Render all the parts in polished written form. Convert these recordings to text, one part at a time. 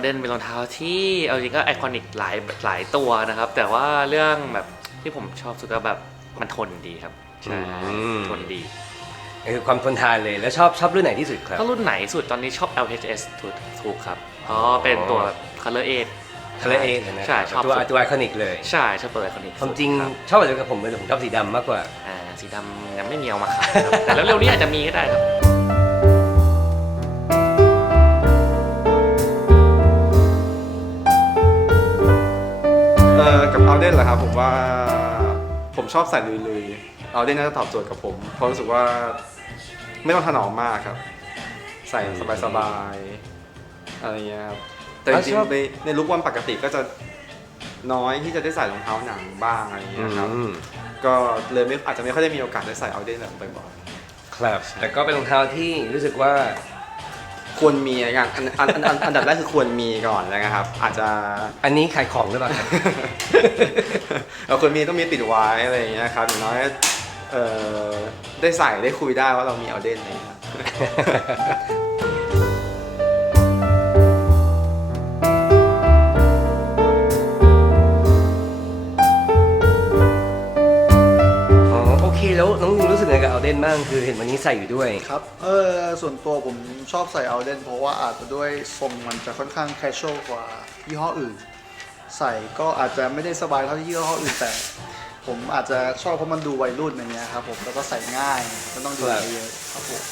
เดนเป็นรองเท้าที่เอาจริงก็ไอคอนิกหลายตัวนะครับแต่ว่าเรื่องแบบที่ผมชอบสุดก็แบบมันทนดีครับใช่ทนดีคือความทนทานเลยแล้วชอบรุ่นไหนที่สุดครับถ้ารุ่นไหนสุดตอนนี้ชอบ LHS ถูกครับเพราะเป็นตัว Color Color 8นะใช่ชอบตัวไอคอนิกเลยใช่ชอบตัวไอคอนิกความจริงชอบแบบเดียวกับผมเลยแต่ผมชอบสีดำมากกว่าสีดำยังไม่มีเอามาขายครับแต่เร็วๆนี้อาจจะมีก็ได้ครับกับเอาเดนเหรอครับผมว่าผมชอบใส่ลุยๆเอาเดนน่าจะตอบโจทย์กับผมเพราะรู้สึกว่าไม่ต้องถนอมมากครับใส่สบายๆอะไรเงี้ยครับแต่จริงๆในลุควันปกติก็จะน้อยที่จะได้ใส่รองเท้าหนังบ้างอะไรเงี้ยครับก็เลยอาจจะไม่ค่อยได้มีโอกาสได้ใส่เอาเดนแบบบ่อยๆครับแต่ก็เป็นรองเท้าที่รู้สึกว่าควรมีอย่างอันดับแรกคือควรมีก่อนนะครับอาจจะอันนี้ขายของหรือเปล่าเราควรมีต้องมีติดไว้อะไรอย่างเงี้ยครับอย่างน้อยได้ใส่ได้คุยได้ว่าเรามีเอาเดนอะไรอย่างเงี้ยโอเคแล้วน้องรู้สึกไงกับเอาเดนบ้างคือเห็นวันนี้ใส่อยู่ด้วยครับส่วนตัวผมชอบใส่เอาเดนเพราะว่าอาจจะด้วยทรงมันจะค่อนข้างแคชชวลกว่ายี่ห้ออื่นใส่ก็อาจจะไม่ได้สบายเท่าที่ยี่ห้ออื่นแต่ผมอาจจะชอบเพราะมันดูวัยรุ่นอย่างเงี้ยครับผมแล้วก็ใส่ง่ายไม่ต้องดูอะไรเยอะครับผม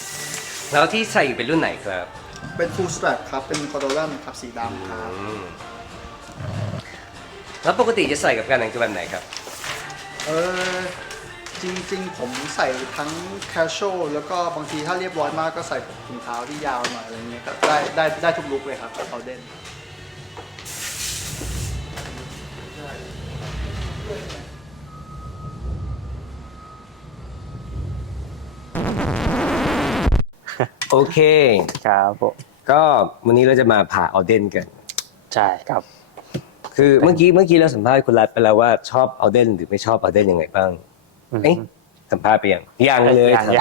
แล้วที่ใส่อยู่เป็นรุ่นไหนครับเป็น full strap ครับเป็นคอร์โดลัมครับสีดำครับแล้วปกติจะใส่กับการแต่งตัวแบบไหนครับจริงๆผมใส่ทั้ง casual แล้วก็บางทีถ้าเรียบร้อยมากก็ใส่ถุงเท้าที่ยาวหน่อยอะไรเงี้ยก็ได้ทุกลุคเลยครับกับเอาเดนโอเคครับผมก็วันนี้เราจะมาผ่าเอาเดนกันใช่ครับคือเมื่อกี้เราสัมภาษณ์คุณรัฐไปแล้วว่าชอบเอาเดนหรือไม่ชอบเอาเดนยังไงบ้างสัมภาษณ์ไปยังเลยครับ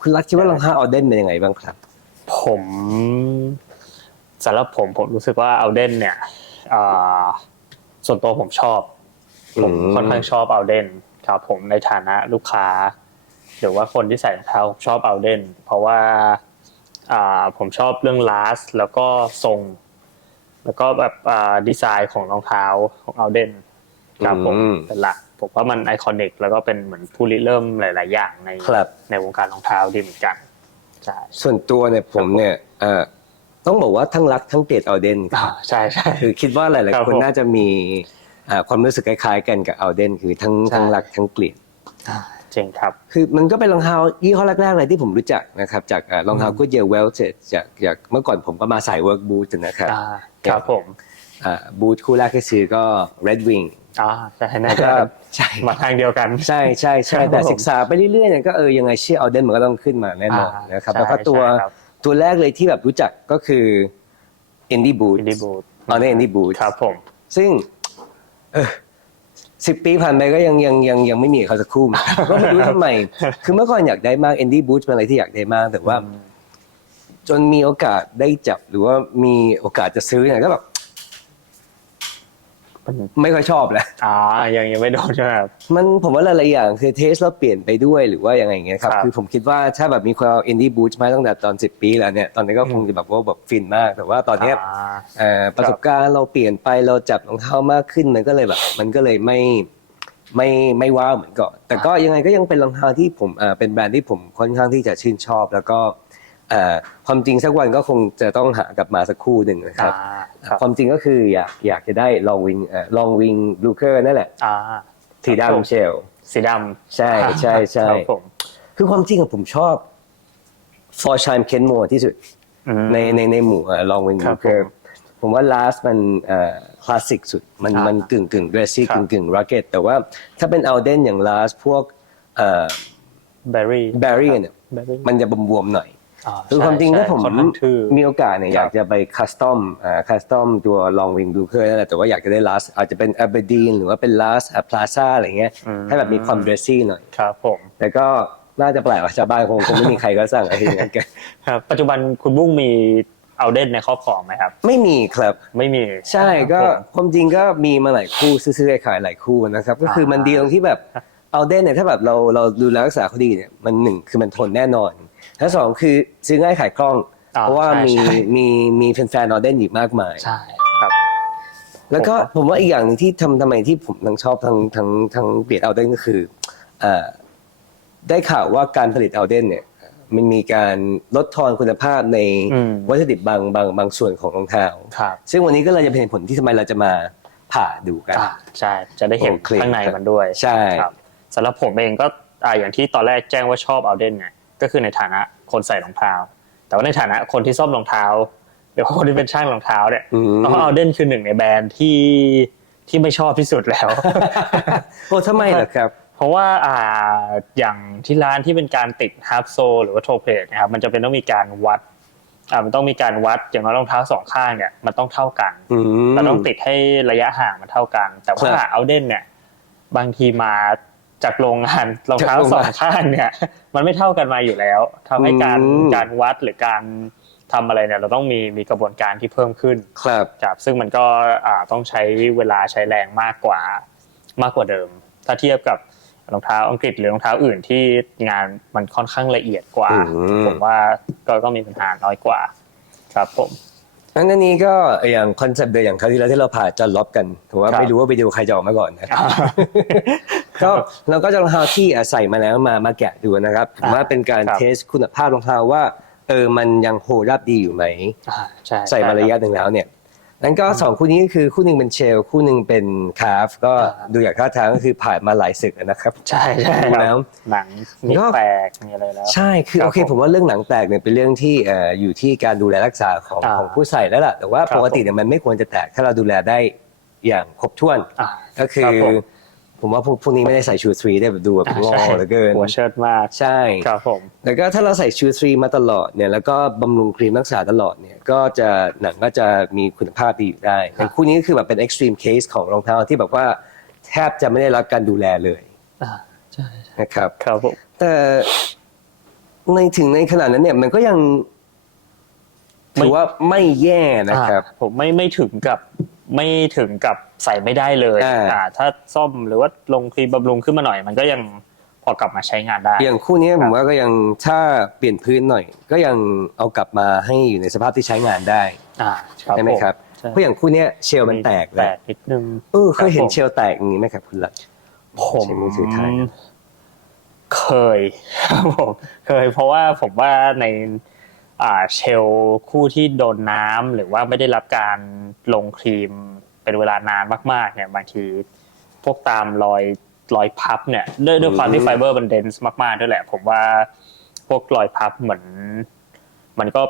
คุณรัฐคิดว่ารองเท้าเอาเดนเป็นยังไงบ้างครับผมสำหรับผมรู้สึกว่าเอาเดนเนี่ยส่วนตัวผมค่อนข้างชอบเอาเดนครับผมในฐานะลูกค้าหรือว่าคนที่ใส่รองเท้าชอบเอาเดนเพราะว่าผมชอบเรื่องลาสแล้วก็ทรงแล้วก็แบบดีไซน์ของรองเท้าของเอาเดนครับผมเป็นหลักผมว่ามันไอคอนิกแล้วก็เป็นเหมือนผู้ริเริ่มหลายๆอย่างในวงการรองเท้าดีเหมือนกันใช่ส่วนตัวเนี่ยผมเนี่ยต้องบอกว่าทั้งรักทั้งเกลียดเอาเดนใช่ใช่คือคิดว่าหลายๆคนน่าจะมีความรู้สึกคล้ายๆกันกับเอาเดนคือทั้งรักทั้งเกลียดจริงครับคือมันก็เป็นรองเท้ายี่ห้อแรกๆเลยที่ผมรู้จักนะครับจากรองเท้ากู๊ดเยลเวลเจจากเมื่อก่อนผมก็มาสายเวิร์กบูทนะครับครับผมบูทคู่แรกที่ซื้อก็ Red Wing ใช่นะใช่มาทางเดียวกันใช่แต่ศึกษาไปเรื่อยๆเนี่ยก็ยังไงเชื่อเอาเดนมันก็ต้องขึ้นมาแน่นอนนะครับแล้วก็ตัวแรกเลยที่แบบรู้จักก็คือ Indie Boot เอาใน Indie Boot ครับผมซึ่ง10 ปีผ่านไปก็ยังไม่มีเขาสักคู่ก็ไม่รู้ทำไมคือเมื่อก่อนอยากได้มาก Indie Boot เป็นอะไรที่อยากได้มากแต่ว่าจนมีโอกาสได้จับหรือว่ามีโอกาสจะซื้อเนี่ยก็แบบไม่ค่อยชอบแหละยังไม่โดนใช่ไหมครับผมว่าหลายๆอย่างคือเทสเราเปลี่ยนไปด้วยหรือว่ายังไงอย่างเงี้ยครับคือผมคิดว่าถ้าแบบมีคนเอา Indie Boot มาตั้งแต่ตอน10 ปีแล้วเนี่ยตอนนี้ก็คงจะแบบว่าแบบฟินมากแต่ว่าตอนนี้ประสบการณ์เราเปลี่ยนไปเราจับรองเท้ามากขึ้นมันก็เลยไม่ว้าวเหมือนก่อนแต่ก็ยังไงก็ยังเป็นรองเท้าที่ผมเป็นแบรนด์ที่ผมค่อนข้างที่จะชื่นชอบแล้วก็ความจริงสักวันก็คงจะต้องหากลับมาสักคู่หนึ่งนะครับความจริงก็คืออยากจะได้ลองวิงบลูเคอร์นั่นแหละสีดำเชลสีดำใช่คือความจริงผมชอบฟอร์ชายม์เคนโมที่สุดในหมู่ลองวิงบลูเคอร์ผมว่า last มันคลาสสิกสุดมันกึ่งเดรสซี่กึ่งร็อกเก็ตแต่ว่าถ้าเป็นเอาเดนอย่าง last พวกแบรี่เนี่ยมันจะบวมๆหน่อยคือความจริงถ้าผมมีโอกาสเนี่ยอยากจะไปคัสตอมตัวลองวิงบลูเคอร์นั่นแหละแต่ว่าอยากจะได้ last อาจจะเป็น Aberdeen หรือว่าเป็น last Plaza อะไรเงี้ยให้แบบมีความเดรสซี่หน่อยครับผมแต่ก็น่าจะแปลกว่าชาวบ้านคงไม่มีใครก็สั่งอะไรอย่างเงี้ยครับปัจจุบันคุณบุ้งมี เอาเดนในครอบครองไหมครับ ไม่มีครับ ไม่มี ใช่ก็ ครับผม ความจริงก็มีมาหลายคู่ซื้อๆขายๆหลายคู่นะครับก็คือมันดีตรงที่แบบเอาเดนเนี่ยถ้าแบบเราดูแลรักษาเขาดีเนี่ยมันหนึ่งคือมันทนแน่นอนและสองคือซื้อง่ายขายคล่อง เพราะว่ามี ใช่ มีแฟนๆเอาเดนอยู่มากมาย ใช่ครับ แล้วก็ผมว่าอีกอย่างหนึ่งที่ทำไมที่ผมทั้งชอบทั้งเบียดเอาเดนก็คือได้ข่าวว่าการผลิตเอาเดนเนี่ยมันมีการลดทอนคุณภาพใน อืม วัตถุดิบบางส่วนของรองเท้า ครับ ซึ่งวันนี้ก็เลยจะเป็นเหตุผลที่ทำไมเราจะมาผ่าดูกัน ใช่จะได้เห็น โอเค ข้างในมันด้วย ใช่ ครับสำหรับผมเองก็อย่างที่ตอนแรกแจ้งว่าชอบเอาเดนเนี่ยก็คือในฐานะคนใส่รองเท้า แต่ว่าในฐานะคนที่ซ่อมรองเท้าหรือว่าคนที่เป็นช่างรองเท้าเนี่ย อืม ต้องเอาเดนคือหนึ่งในแบรนด์ที่ไม่ชอบที่สุดแล้ว โอ้ทำไมล่ะครับ เพราะว่าอย่างที่ร้านที่เป็นการติดฮาร์ฟโซหรือว่าโทเพลทนะครับมันจะเป็นต้องมีการวัดมันต้องมีการวัดอย่างน้อยรองเท้าสองข้างเนี่ยมันต้องเท่ากัน อืม มันต้องติดให้ระยะห่างมันเท่ากัน แต่ว่า ครับ เอาเดนเนี่ยบางทีมาจากโรงงานรองเท้า จากโรง ส งาน องข้างเนี่ยมันไม่เท่ากันมาอยู่แล้วทำให้การวัดหรือการทำอะไรเนี่ยเราต้องมีกระบวนการที่เพิ่มขึ้น ครับ ครับซึ่งมันก็ต้องใช้เวลาใช้แรงมากกว่าเดิม ถ้าเทียบกับรองเท้าอังกฤษหรือรองเท้าอื่นที่งานมันค่อนข้างละเอียดกว่า ผมว่าก็มีปัญหาน้อยกว่าครับผม งั้นอันนี้ก็อย่างคอนเซปต์เดิมอย่างคราวที่แล้วที่เราผ่าจอห์นล็อบกันผมว่า ครับ ไม่รู้ว่าวิดีโอใครจะออกมาก่อนนะก็เราก็จะรองเท้าที่ใส่มาแล้วมาแกะดูนะครับผมว่าเป็นการ ครับ เทสคุณภาพรองเท้าว่ามันยังโฮรับดีอยู่ไหม ใช่ ใส่มาระยะหนึ่งแล้วเนี่ยนั้นก็สองคู่นี้ก็คือคู่หนึ่งเป็นเชลคู่หนึ่งเป็นคาฟก็ดูอย่างท่าทางก็คือผ่านมาหลายศึกนะครับ ใช่ ดูแล้ว หนังมี ก็ แตกมีอะไรแล้ว ใช่คือ ครับ โอเคผมว่าเรื่องหนังแตกเนี่ยเป็นเรื่องที่อยู่ที่การดูแลรักษาของผู้ใส่แล้วล่ะแต่ว่า ครับ ปกติเนี่ยมันไม่ควรจะแตกถ้าเราดูแลได้อย่างครบถ้วน อ่า ก็คือ ครับผม ผมว่าพวกนี้ไม่ได้ใส่ชูทรีได้แบบดูแบบงอ ใช่ เหลือเกิน หัวเชิดมาก ใช่ ครับผม แล้วก็ถ้าเราใส่ชูทรีมาตลอดเนี่ยแล้วก็บำรุงครีมรักษาตลอดเนี่ยก็จะหนังก็จะมีคุณภาพดีอยู่ได้แต่คู่นี้ก็คือแบบเป็น extreme case ของรองเท้าที่แบบว่าแทบจะไม่ได้รับการดูแลเลย ใช่ นะครับ ครับผม แต่ในขนาดนั้นเนี่ยมันก็ยังถือว่าไม่แย่นะครับ ผมไม่ถึงกับใส่ไม่ได้เลย ถ้าซ่อมหรือว่าลงครีมบำรุงขึ้นมาหน่อย มันก็ยังพอกลับมาใช้งานได้ อย่างคู่นี้ผมว่าก็ยังถ้าเปลี่ยนพื้นหน่อย ก็ยังเอากลับมาให้อยู่ในสภาพที่ใช้งานได้ ครับ ใช่ไหมครับ ใช่ เพราะอย่างคู่เนี้ยเชลมันแตก แต แล้ว กนิดนึง เคยเห็น ครับผม เชลแตกอย่างนี้ไหมครับคุณลักษณ์ ผม ใช้มือถือถ่ายนะ เคยครับผมเคยเพราะว่าผมว่าในเชลคู่ที่โดนน้ำหรือว่าไม่ได้รับการลงครีมเป็นเวลานานมากๆเนี่ยบางทีพวกตามรอยพับเนี่ยด้วยความที่ไฟเบอร์มันเดนส์มากๆด้วยแหละ ผมว่าพวกรอยพับเหมือนมันก็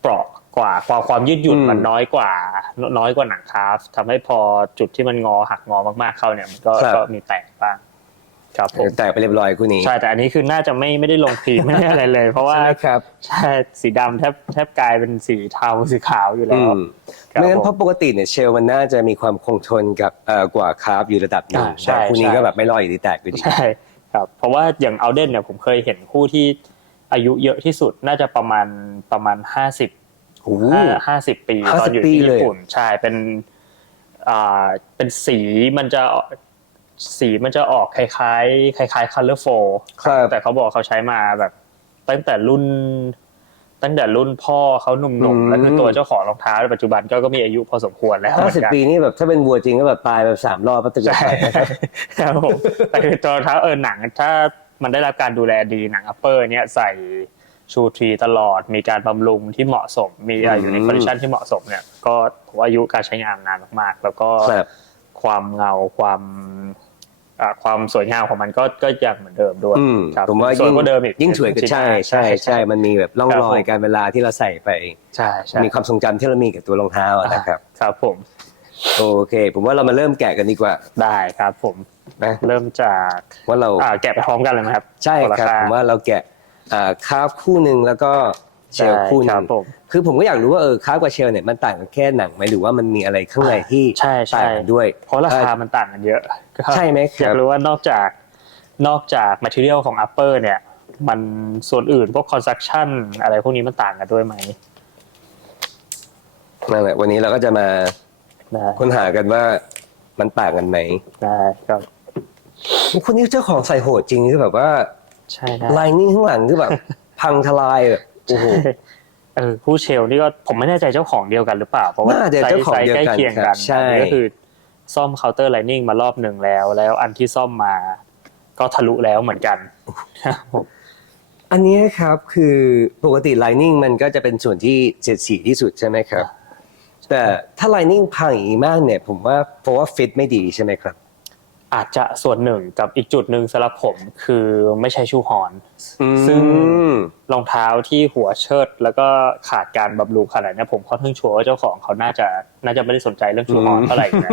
เปราะกว่าความยืดหยุ่นมันน้อยกว่าหนังคาฟทำให้พอจุดที่มันหักงอมากๆเข้าเนี่ยมันก็มีแตกบ้างครับผม แตกไปเรียบร้อยคู่นี้ ใช่แต่อันนี้คือน่าจะไม่ได้ลงครีมไม่ได้อะไรเลย เพราะว่า ใช่ไหมครับ ใช่สีดำแทบกลายเป็นสีเทาสีขาวอยู่แล้ว ครับ ไม่งั้นเพ ผ ราะปกติเนี่ยเชลมันน่าจะมีความคงทนกับกว่าคาร์บอยู่ระดับหนึ่ง ใช่ แต่คู่นี้ ใช่ ก็แบบไม่รอดอยู่ดีแตกอยู่ดี ใช่ครับเพราะว่าอย่างเอาเดนเนี่ยผมเคยเห็นคู่ที่อายุเยอะที่สุดน่าจะประมาณ50 โอ้โห 50 ปี 50 ตอนอยู่ ปี ที่ เลย ญี่ปุ่นใช่เป็นสีมันจะออกคล้ายๆ colorful ครับ แต่เขาบอกเขาใช้มาแบบตั้งแต่รุ่นพ่อเขาหนุ่มๆแล้วคือตัวเจ้าของรองเท้าในปัจจุบันก็มีอายุพอสมควรแล้วเหมือนกัน 50 ปีนี่แบบถ้าเป็นวัวจริงก็แบบตายแบบ3 รอบก็ตึก ใช่ ไปนะครับ ครับผมแต่คือตัวรองเท้าหนังถ้ามันได้รับการดูแลดีหนังอัปเปอร์เนี่ยใส่ชูทรีตลอดมีการบำรุงที่เหมาะสมมีอยู่ในคอนดิชันที่เหมาะสมเนี่ยก็ผมว่าอายุการใช้งานนานมากๆแล้วก็ ครับ ความเงาความสวยงามของมันก็ยังเหมือนเดิมด้วยครับ ผมว่า สวยกว่าเดิมอีก ยิ่งสวยก็ใช่มันมีแบบร่องรอยการเวลาที่เราใส่ไป ใช่ใช่ มีความทรงจำที่เรามีกับตัวรองเท้าอะนะครับ ครับผม โอเค ผมว่าเรามาเริ่มแกะกันดีกว่า ได้ครับผม นะ เริ่มจาก ว่าเรา แกะไปพร้อมกันเลยไหมครับ ใช่ครับ ผมว่าเราแกะคาร์ฟคู่หนึ่งแล้วก็เชลคู่ห ค นึ่ รั ง บผม คือผมก็อยากรู้ว่าคาร์ฟกับเชลเนี่ยมันต่างกันแค่หนังไหมหรือว่ามันมีอะไรข้างในที่ ใช่ ต่างกันด้วย เพราะราคามันต่างกันเยอะก็ ใช่ไหมครับ อยากรู้ว่านอกจาก material ของ upper เนี่ยมันส่วนอื่นพวก construction อะไรพวกนี้มันต่างกันด้วยไหม นั่นแหละวันนี้เราก็จะมา ได้ ค้นหากันว่ามันต่างกันไหม ได้ครับ คนนี้เจ้าของใส่โหดจริงคือแบบว่า ใช่ได้ ลายนี้ข้างหลังคือแบบ พังทลายแบบโอ้โห ผู้เชลนี่ก็ผมไม่แน่ใจเจ้าของเดียวกันหรือเปล่าเพราะว่า น่าจะเจ้าของเดียวกัน ไซส์ใกล้เคียง ครั กับ น ใช่ อันนี้ก็คือซ่อมเคาน์เตอร์ไลนิ่งมารอบหนึ่งแล้วอันที่ซ่อมมาก็ทะลุแล้วเหมือนกันครับผม อันนี้ครับคือปกติ Lining มันก็จะเป็นส่วนที่เสียดสีที่สุดใช่ไหมครับ แต่ถ้า Lining พังอย่างนี้มากเนี่ย ผมว่าเพราะว่าฟิตไม่ดีใช่ไหมครับ อาจจะส่วนหนึ่งกับอีกจุดหนึ่งสำหรับผมคือไม่ใช่ชูฮอน ซึ่ง รองเท้าที่หัวเชิดแล้วก็ขาดการบำรุงขนาดนี้ผมค่อนข้างชัวร์ว่าเจ้าของเขาน่าจะไม่ได้สนใจเรื่องชูฮอนเท่าไหร่นะ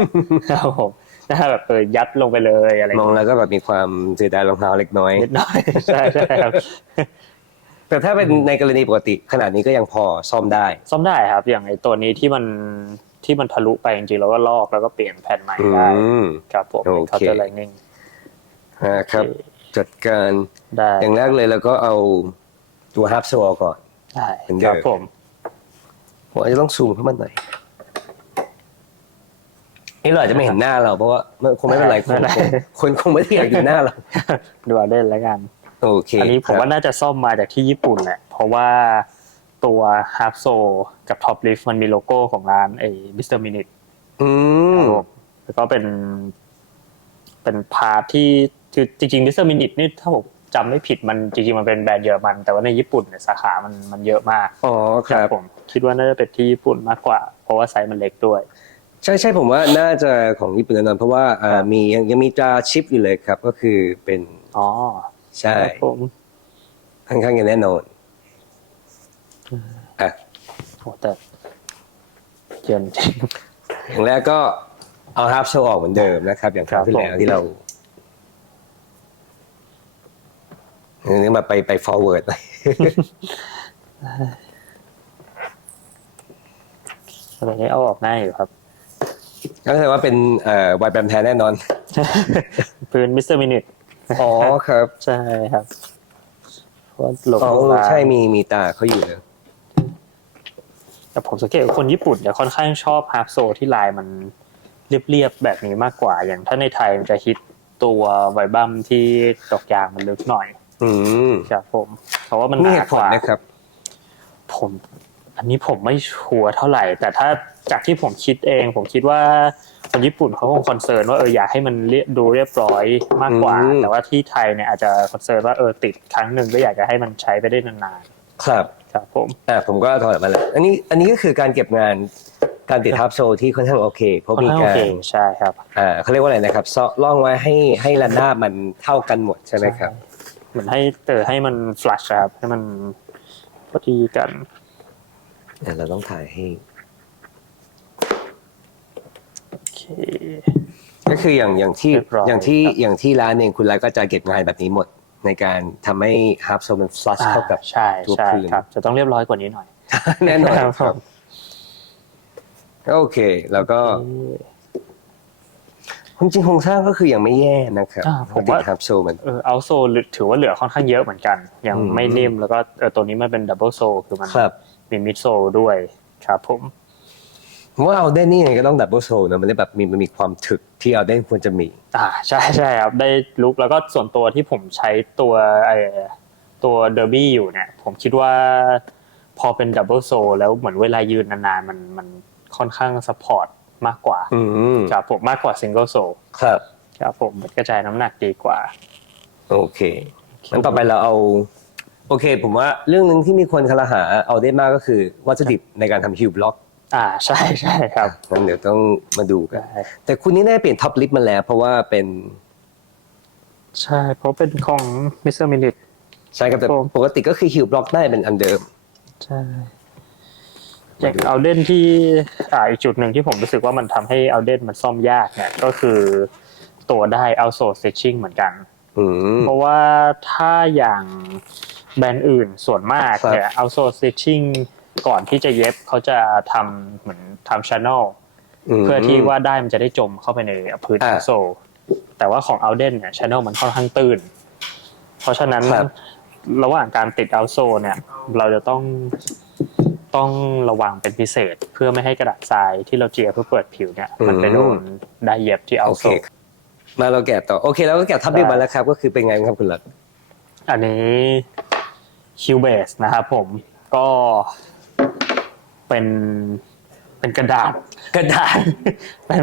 ครับผมน่าแบบยัดลงไปเลยอะไร มองแล้วก็แบบมีความเสียดายรองเท้าเล็กน้อย นิดหน่อยใช่ครับ แต่ถ้าเป็นในกรณีปกติขนาดนี้ก็ยังพอซ่อมได้ ซ่อมได้ครับอย่างไอ้ตัวนี้ที่มันทะลุไปจริงๆแล้วก็ลอกแล้วก็เปลี่ยนแผ่นใหม่ได้ ม ครับผม โอเค เคาน์เตอร์ไลนิ่ง ครับ จัดการ ได้ อย่างแรกเลยแล้วก็เอาตัวฮับโซก่อน ได้ เหมือนเดิ ค ม รับผม ผมอาจจะต้องซูมเข้ามาหน่อยนี่เราอาจจะไม่เห็นหน้าเราเพราะว่าคงไม่เป็นไรคนคงไม่ได้อยากดูหน้าเรา ดูเอาเด่นแล้วกัน โอเค อันนี้ผม ครับ ว่าน่าจะซ่อมมาจากที่ญี่ปุ่นแหละเพราะว่าตัวฮาร์ฟโซกับท็อปลิฟมันมีโลโก้ของร้านมิสเตอร์มินิท อืม แล้วก็เป็นพาร์ทที่คือจริงๆมิสเตอร์มินิทนี่ถ้าผมจำไม่ผิดมันจริงๆมันเป็นแบรนด์เยอรมันแต่ว่าในญี่ปุ่นเนี่ยสาขามันเยอะมาก อ๋อครับ ผมคิดว่าน่าจะเป็นที่ญี่ปุ่นมากกว่า เพราะว่าไซส์มันเล็กด้วย ใช่ใช่ผมว่าน่าจะของญี่ปุ่นแน่นอนเพราะว่ามียังมีตราชิปอยู่เลยครับ ก็คือเป็น อ๋อ ใช่ ครับผม ค่อนข้างจะแน่นอนอ่ะ โอ้แต่เยินจริง อย่างแรกก็เอาฮับโซออกเหมือนเดิมนะครับ อย่างคราวที่แล้วที่เรานี่มาไป forward หน่อย อะไรนี้เอาออกง่ายอยู่ครับ ก็แสดงว่าเป็นวายแบมแท้แน่นอน พื้นมิสเตอร์มินิท อ๋อครับ ใช่ครับเพราะโล อ๋อ โก้ร้าน ใช่มีตาเขาอยู่นะ แต่ผมสังเกตว่าคนญี่ปุ่นจะค่อนข้างชอบฮาร์ฟโซที่ลายมันเรียบๆแบบนี้มากกว่า อย่างถ้าในไทยมันจะฮิตตัวไวบัมที่ดอกยางมันลึกหน่อย อืม ครับผมเพราะว่ามันห นี่ นา เหตุ ก ผล ว่า นะครับ ผมอันนี้ผมไม่ชัวร์เท่าไหร่ แต่ถ้าจากที่ผมคิดเอง ผมคิดว่าคนญี่ปุ่นเขาคงคอนเซิร์นว่าอยากให้มันดูเรียบร้อยมากกว่า อืม แต่ว่าที่ไทยเนี่ยอาจจะคอนเซิร์นว่าติดครั้งหนึ่งก็อยากจะให้มันใช้ไปได้นาน ครับ ๆครับผม ผมก็ถอดออกมาแล้วอันนี้ก็คือการเก็บงานการติดทับโซที่ค่อนข้างโอเคเพราะ ค่อน มี ข้างโอ การ เคใช่ครับ เขาเรียกว่าอะไรนะครับซ้อล่องไว้ให้ระนาบมันเท่ากันหมดใช่ไหมครับ เหมือนให้มันฟลัชครับให้มันพอดีกัน เราต้องถ่ายให้ โอเค ก็คืออย่างที่ เรียบร้อย อย่างที่ ครับ อย่างที่ร้านเองคุณไลก็จะเก็บงานแบบนี้หมดในการทำให้ฮับโซมันฟลัชเข้ากับ ใช่ ตัว ใช่ พื้น ครับ จะต้องเรียบร้อยกว่านี้หน่อย แน่นอน ครับ ครับก็โอเค แล้วก็จริงๆโครงสร้างก็คือยังไม่แย่นะครับ ผมว่า ติดฮับโซมัน เอาโซถือว่าเหลือค่อนข้างเยอะเหมือนกัน ยังไม่นิ่มแล้วก็ตัวนี้มันเป็นดับเบิลโซคือมัน ครับ มีมิดโซด้วยครับผม ผมว่าเอาเดนนี่ยังไงก็ต้องดับเบิลโซนะมันได้แบบมันมีความถึกที่เอาเดนควรจะมี ใช่ใช่ครับได้ลุกแล้วก็ส่วนตัวที่ผมใช้ตัวเดอร์บี้อยู่เนี่ย ผมคิดว่าพอเป็นดับเบิลโซแล้วเหมือนเวลายืนนานๆมันค่อนข้างซัพพอร์ตมากกว่า อืม ครับผมมากกว่าซิงเกิลโซ ครับ ครับผมกระจายน้ำหนักดีกว่า โอเคงั้นต่อไปเราเอาโอเค ผมว่าเรื่องหนึ่งที่มีคนคารหาเอาได้มากก็คือวัตถุดิบในการทำฮิวบล็อก ใช่ใช่ครับ งั้นเดี๋ยวต้องมาดูกัน ได้ แต่คุณนี่ได้เปลี่ยนท็อปลิฟต์มาแล้ว เพราะว่าเป็น ใช่เพราะเป็นของมิสเตอร์มินิท ใช่ครับแต่ ผม ปกติก็คือฮิวบล็อกได้เป็นอันเดิม ใช่อย่างเอาเดนที่อีกจุดหนึ่งที่ผมรู้สึกว่ามันทำให้เอาเดนมันซ่อมยากเนี่ยก็คือตัวได้เอาโซสติชชิ่งเหมือนกัน อืม เพราะว่าถ้าอย่างแบรนด์อื่นส่วนมากเนี่ยเอาโซสติชชิ่งก่อนที่จะเย็บเขาจะทำเหมือนทำชานอลเพื่อที่ว่าได้มันจะได้จมเข้าไปในพื้นโซแต่ว่าของเอาเดนเนี่ยชานอลมันค่อนข้างตื้นเพราะฉะนั้นระหว่างการติดเอาโซเนี่ยเราจะต้อง ต้องระวังเป็นพิเศษ เพื่อไม่ให้กระดาษทรายที่เราเจียเพื่อเปิดผิวเนี่ยมันไปโดนไดเย็บที่เอา โอเค โซ่ มาเราแกะต่อโอเคแล้วก็แกะทับเรียบมาแล้วครับก็คือเป็นไงครับคุณรัต อันนี้คิวเบสนะครับผมก็เป็นกระดาษ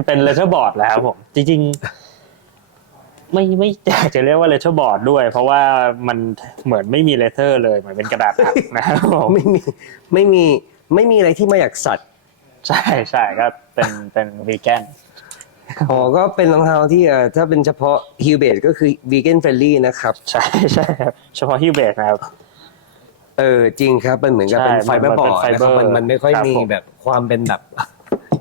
เป็นเลเทอร์บอร์ดแล้วครับผมจริงๆไม่อยากจะเรียกว่าเลเทอร์บอร์ดด้วย เพราะว่ามันเหมือนไม่มีเลเทอร์เลยเหมือนเป็นกระดาษอัดนะครับผม ไม่มีอะไรที่มาจากสัตว์ ใช่ก็เป็นวีแกน อ๋อก็เป็นรองเท้าที่ถ้าเป็นเฉพาะฮิลเบสก็คือวีแกนเฟรนลี่นะครับ ใช่ครับเฉพาะฮิวเบสนะครับ จริงครับมันเหมือนกับเป็น ใช่ ไฟเบอร์บอร์ด มันเป็น นะครับ fiber มันไม่ค่อย ครับ มี ผม แบบความเป็นแบบ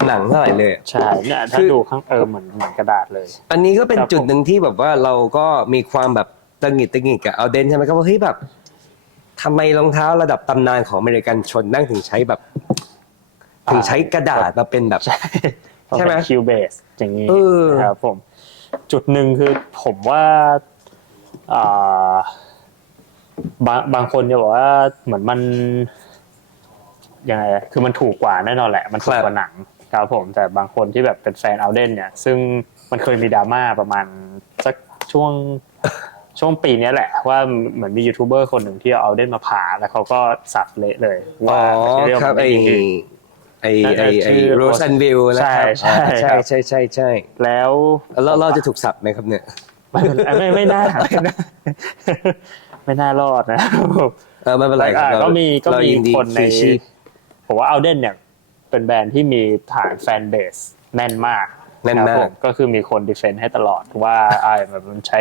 หนังเท่าไหร่เลย ใช่เนี่ยถ้าดูข้างเหมือนกระดาษเลย อันนี้ก็เป็น ครับ จุดหนึ่งที่แบบว่าเราก็มีความแบบตังหงิดกับเอาเดนใช่ไหมครับว่าเฮ้ยแบบทำไมรองเท้าระดับตำนานของอเมริกันชนนั่งถึงใช้แบบถึงใช้กระดาษมาเป็นแบบ ใช่ไหม คิวเบสอย่างนี้ เออ นะครับผมจุดหนึ่งคือผมว่าอ่าบางคนจะบอกว่าเหมือนมันยังไงอะคือมันถูกกว่าแน่นอนแหละ มันถูกกว่าหนังครับผมแต่บางคนที่แบบเป็นแฟนเอาเดนเนี่ย ซึ่งมันเคยมีดราม่าประมาณสักช่วงปีนี้แหละ ว่าเหมือนมียูทูบเบอร์คนหนึ่งที่เอาเดนมาผ่าแล้วเขาก็สับเละเลย อ๋อ ว่าเรียก ครับ ว่าไม่ดี ไอโรซันวิลนะครับ ใช่ครับ ใช่ แล้ว แล้วเราจะถูกสับไหมครับเนี่ย ไม่น่าไม่น่ารอดนะ ไม่เป็นไรครับ ก็มี เรายินดี คนใน คืชีพ ผมว่าเอาเดนเนี่ยเป็นแบรนด์ที่มีฐานแฟนเบสแน่นมาก แน่น ครับ มา ผ ก ก็คือมีคนดีเฟนต์ให้ตลอดว่าแบบมันใช้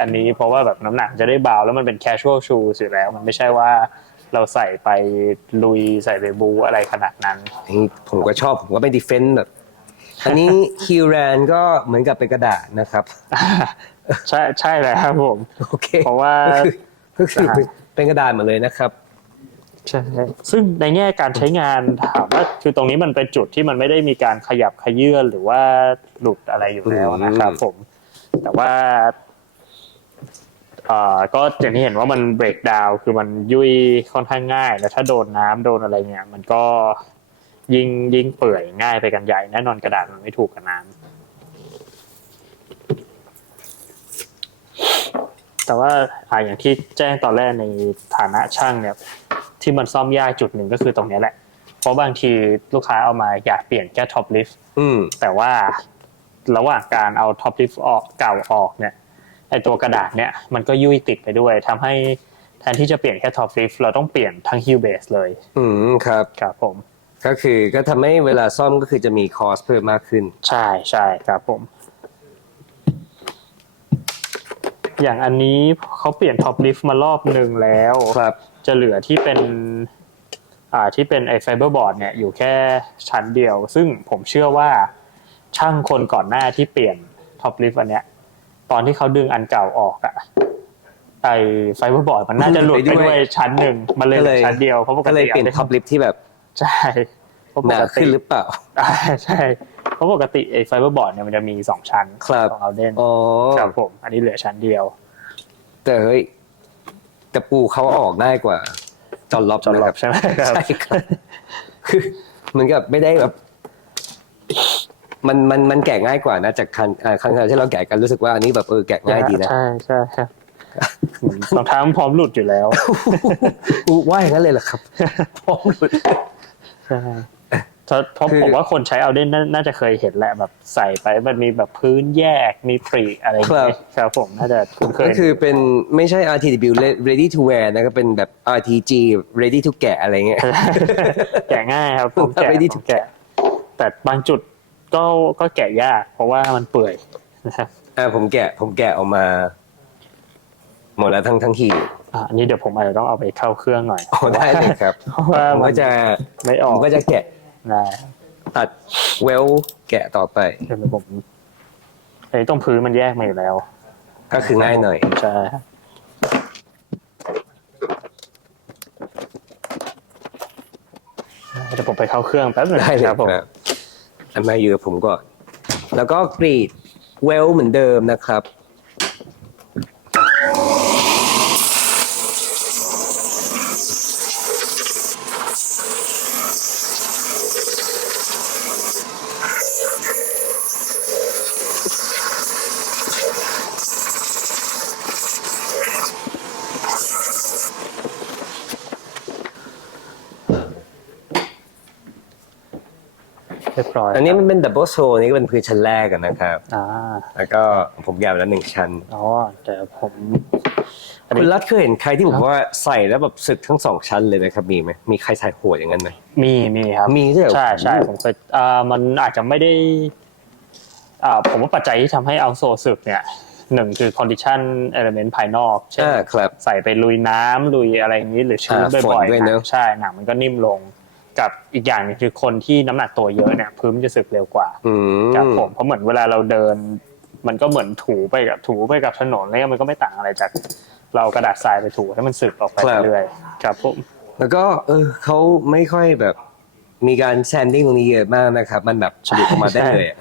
อันนี้เพราะว่าแบบน้ำหนักจะได้เบาแล้วมันเป็น casual shoes อยู่แล้ว มันไม่ใช่ว่าเราใส่ไปลุยใส่ไปบูอะไรขนาดนั้น นี่ผมก็ชอบผมก็ไม่ดีเฟนต์แบบอันนี้คิวแรนก็เหมือนกับเป็นกระดาษนะครับ ใช่เลยครับผม โอเค เพราะว่า ก็คือเป็นกระดาษหมดเลยนะครับ ใช่ซึ่งในแง่การใช้งานถามว่าคือตรงนี้มันเป็นจุดที่มันไม่ได้มีการขยับขยื่นหรือว่าหลุดอะไรอยู่แล้วนะครับผมแต่ว่าก็อย่างที่เห็นว่ามันเบรกดาวคือมันยุ่ยค่อนข้างง่าย แล้วถ้าโดนน้ำโดนอะไรเนี่ยมันก็ยิ่งเปื่อยง่ายไปกันใหญ่แน่นอนกระดาษมันไม่ถูกกับน้ำแต่ว่าอย่างที่แจ้งตอนแรกในฐานะช่างเนี่ยที่มันซ่อมยากจุดหนึ่งก็คือตรงนี้แหละเพราะบางทีลูกค้าเอามาอยากเปลี่ยนแค่ท็อปลิฟต์แต่ว่าระหว่างการเอาท็อปลิฟต์ออกเก่าออกเนี่ยไอตัวกระดาษเนี่ยมันก็ยุ่ยติดไปด้วยทำให้แทนที่จะเปลี่ยนแค่ท็อปลิฟต์เราต้องเปลี่ยนทั้งฮิลเบสเลยครับครับผม ก็ทำให้เวลาซ่อมก็คือจะมีคอสเพิ่มมากขึ้นใช่ครับผมอย่างอันนี้เขาเปลี่ยนท็อปลิฟต์มารอบนึงแล้วครับจะเหลือที่เป็นไอไฟเบอร์บอร์ดเนี่ยอยู่แค่ชั้นเดียวซึ่งผมเชื่อว่าช่างคนก่อนหน้าที่เปลี่ยนท็อปลิฟต์อันเนี้ยตอนที่เขาดึงอันเก่าออกอะไอไฟเบอร์บอร์ดมันน่าจะหลุดไปด้วยชั้นหนึ่งมันเลยเหลือชั้นเดียวเพราะปก ก็เลย ติ เปลี่ยนท็อปลิฟต์ที่แบบ ใช่หนาขึ้นหรือเปล่าใช่เพราะปกติไอไฟเบอร์บอร์ดเนี่ยมันจะมี2ชั้นของเอาเดนครับผมอันนี้เหลือชั้นเดียวแต่เฮ้ยแต่ปูเขาออกง่ายกว่าจอนล็อบนะครับ ใช่ไหมครับใช่ครับคือเหมือนกับไม่ได้แบบมันแกะง่ายกว่านะจากครั้งที่เราแกะกันรู้สึกว่าอันนี้แบบแกะง่ายดีนะใช่ครับรองเท้าพร้อมหลุดอยู่แล้วว่าอย่างนั้นเลยเหรอครับพร้อมหลุดใช่เพราะผมว่าคนใช้เอาเดนน่าจะเคยเห็นแหละแบบใส่ไปมันมีแบบพื้นแยกมีปรีอะไรอย่างเงี้ยครับผมน่าจะคุ้นเคยก็คือเป็นไม่ใช่ RTW ready to wear นะก็เป็นแบบ RTG ready to แกะอะไรเงี้ยแกะง่ายครับผมแกะ ready to แกะแต่บางจุดก็แกะยากเพราะว่ามันเปื่อยนะครับผมแกะออกมาหมดแล้วทั้งทีอันนี้เดี๋ยวผมอาจจะต้องเอาไปเข้าเครื่องหน่อยได้เลยครับเพราะว่ามันก็จะไม่ออกมันก็จะแกะตัดเวลแกะต่อไปเดี๋ยวผมไอ้ตรงพื้นมันแยกมาอยู่แล้วก็คือง่ายหน่อยใช่เดี๋ยวผมไปเข้าเครื่องแป๊บนึงได้เลยครับอันมาอยู่กับผมก่อนแล้วก็กรีดเวลเหมือนเดิมนะครับ เรียบร้อย อันนี้มันเป็นดับเบิลโซลนี่ก็เป็นพื้นชั้นแรกกันนะครับ อ่า แล้วก็ผมยาวแล้ว1 ชั้น อ๋อแต่ผมอัน คุ นี้ ณรัฐเคยเห็นใครที่ผมว่าใส่แล้วแบบสึกทั้ง2 ชั้นเลยไหมครับมีไหมมีใครใส่โหดอย่างนั้นไหม มีครับ มีด้วยเหรอ ใช่ผมเคยมันอาจจะไม่ได้ผมว่าปัจจัยที่ทำให้เอาโซสึกเนี่ยหนึ่งคือ condition element ภายนอกเช่น ครับ ใส่ไปลุยน้ำลุยอะไรอย่างนี้หรือชื้น ฝน บ่อย ด้วย ๆ เนอะ ใช่หนังมันก็นิ่มลงกับอีกอย่างหนึงคือคนที่น้ำหนักตัวเยอะเนี่ยพื้นมันจะสึกเร็วกว่า อืม ครับผมเพราะเหมือนเวลาเราเดิน มันก็เหมือนถูไปกับถนนแล้วมันก็ไม่ต่างอะไรจากเรากระดาษทรายไปถูให้มันสึกออกไปเรื่อยๆครับผม แล้วก็เขาไม่ค่อยแบบมีการแซนดิ้งตรงนี้เยอะมากนะครับ มันแบบหลุดออกมาได้เลยอะ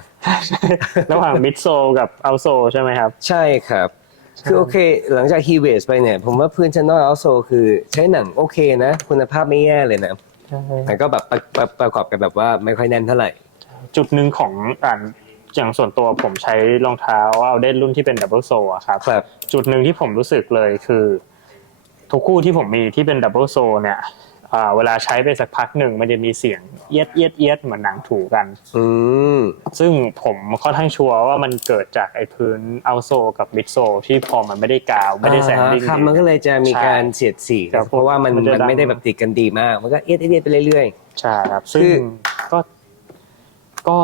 ระหว่างมิดโซกับเอาโซใช่ไหมครับ ใช่ครับ คือโอเค หลังจากฮีเวสไปเนี่ย ผมว่าพื้นชั้นนอกอัลโซคือใช้หนังโอเคนะ คุณภาพไม่แย่เลยนะ แต่ก็แบบประกอบกันแบบว่าไม่ค่อยแน่นเท่าไหร่ จุดหนึ่งของอย่างส่วนตัวผมใช้รองเท้าเอาเดนรุ่นที่เป็นดับเบิลโซอะครับ ครับ จุดหนึ่งที่ผมรู้สึกเลยคือ ทุกคู่ที่ผมมีที่เป็นดับเบิลโซเนี่ยเวลาใช้ไปสักพักหนึ่งมันจะมีเสียงเอียดเอียดเอียดเหมือนหนังถูกัน อืม ซึ่งผมค่อนข้างชัวร์ว่ามันเกิดจากไอ้พื้นเอาโซกับมิดโซที่พอมันไม่ได้กาวไม่ได้แซนดิ้ง ครับมันก็เลยจะมีการเสียดสี ครับ เพราะว่ามัน มันจะดัง ไม่ได้แบบติดกันดีมาก มันก็เอียดไปเรื่อย ใช่ครับ ซึ่ คื ง อ ก็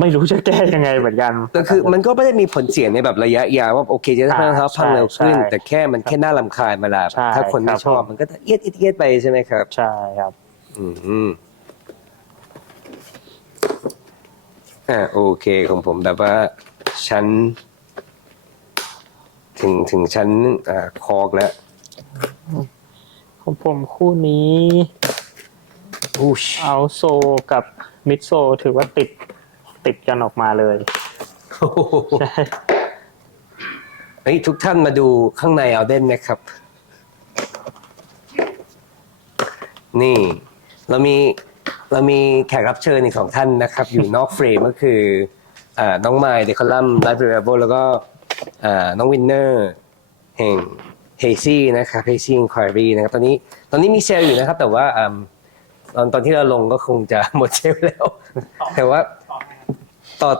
ไม่รู้จะแก้ยังไงเหมือนกัน ๆก็คือมันก็ไม่ได้มีผลเสียในแบบระยะยาวว่าโอเคจะทำให้รองเท้าพังเร็วขึ้น ใช่ แต่แค่มันแค่น่ารำคาญเวลา ใช่ ถ้าคนไม่ ครับ ชอบ ผม มันก็จะเอียดไปใช่ไหมครับ ใช่ครับ อืมโอเคของผมแบบว่าชั้น ถึงชั้นคอกแล้ว ของผมคู่นี้ อู้ช เอาโซกับมิดโซถือว่าติดกันออกมาเลยใช่ เฮ้ยทุกท่านมาดูข้างในเอาเด่นนะครับ นี่เรามีแขกรับเชิญอีก2 ท่านนะครับ อยู่นอกเฟรมก็คือน้องไมล์เดคอลัมไลฟ์เรเบิลแล้วก็น้องวินเนอร์แห่งเฮซี่นะครับเฮซี่อินควายรีนะครับตอนนี้มีเซลล์อยู่นะครับ แต่ว่าตอนที่เราลงก็คงจะหมดเซลล์แล้ว แต่ว่า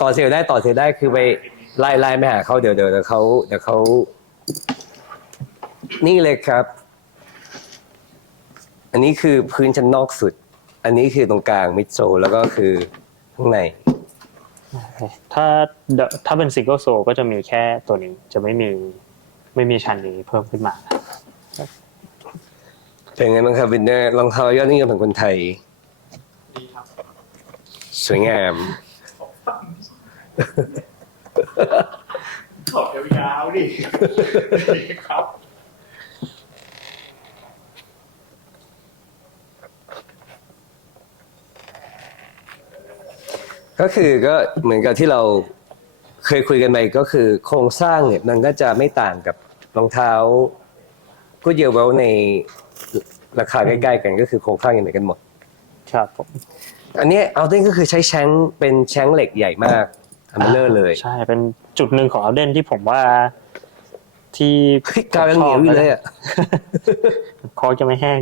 ต่อเซลล์ได้คือไปไล่ไม่หาเขาเดี๋ยวเขานี่เลยครับ อันนี้คือพื้นชั้นนอกสุด อันนี้คือตรงกลางมิดโซลแล้วก็คือข้างใน ถ้าเป็นซิงเกิลโซก็จะมีแค่ตัวนี้จะไม่มีชั้นนี้เพิ่มขึ้นมา เป็นไงบ้างครับวินเนอร์รองเท้ายอดนิยมของคนไทย สวยงาม ขอบยาวๆดิ ครับ ก็เหมือนกับที่เราเคยคุยกันไปก็คือโครงสร้างเนี่ยมันก็จะไม่ต่างกับรองเท้าก็เยลเวลในราคาใกล้ๆกันก็คือโครงสร้างอย่างเหมือนกันหมด ครับผม อันนี้เอาเดนก็คือใช้แชงเป็นแชงเหล็กใหญ่มากอันเบลเลอร์เลย ใช่เป็นจุดหนึ่งของเอาเดนที่ผมว่าที่ เฮ้ยกาวยังเหนียวอยู่เลยอ่ะ คอจะไม่แห้ง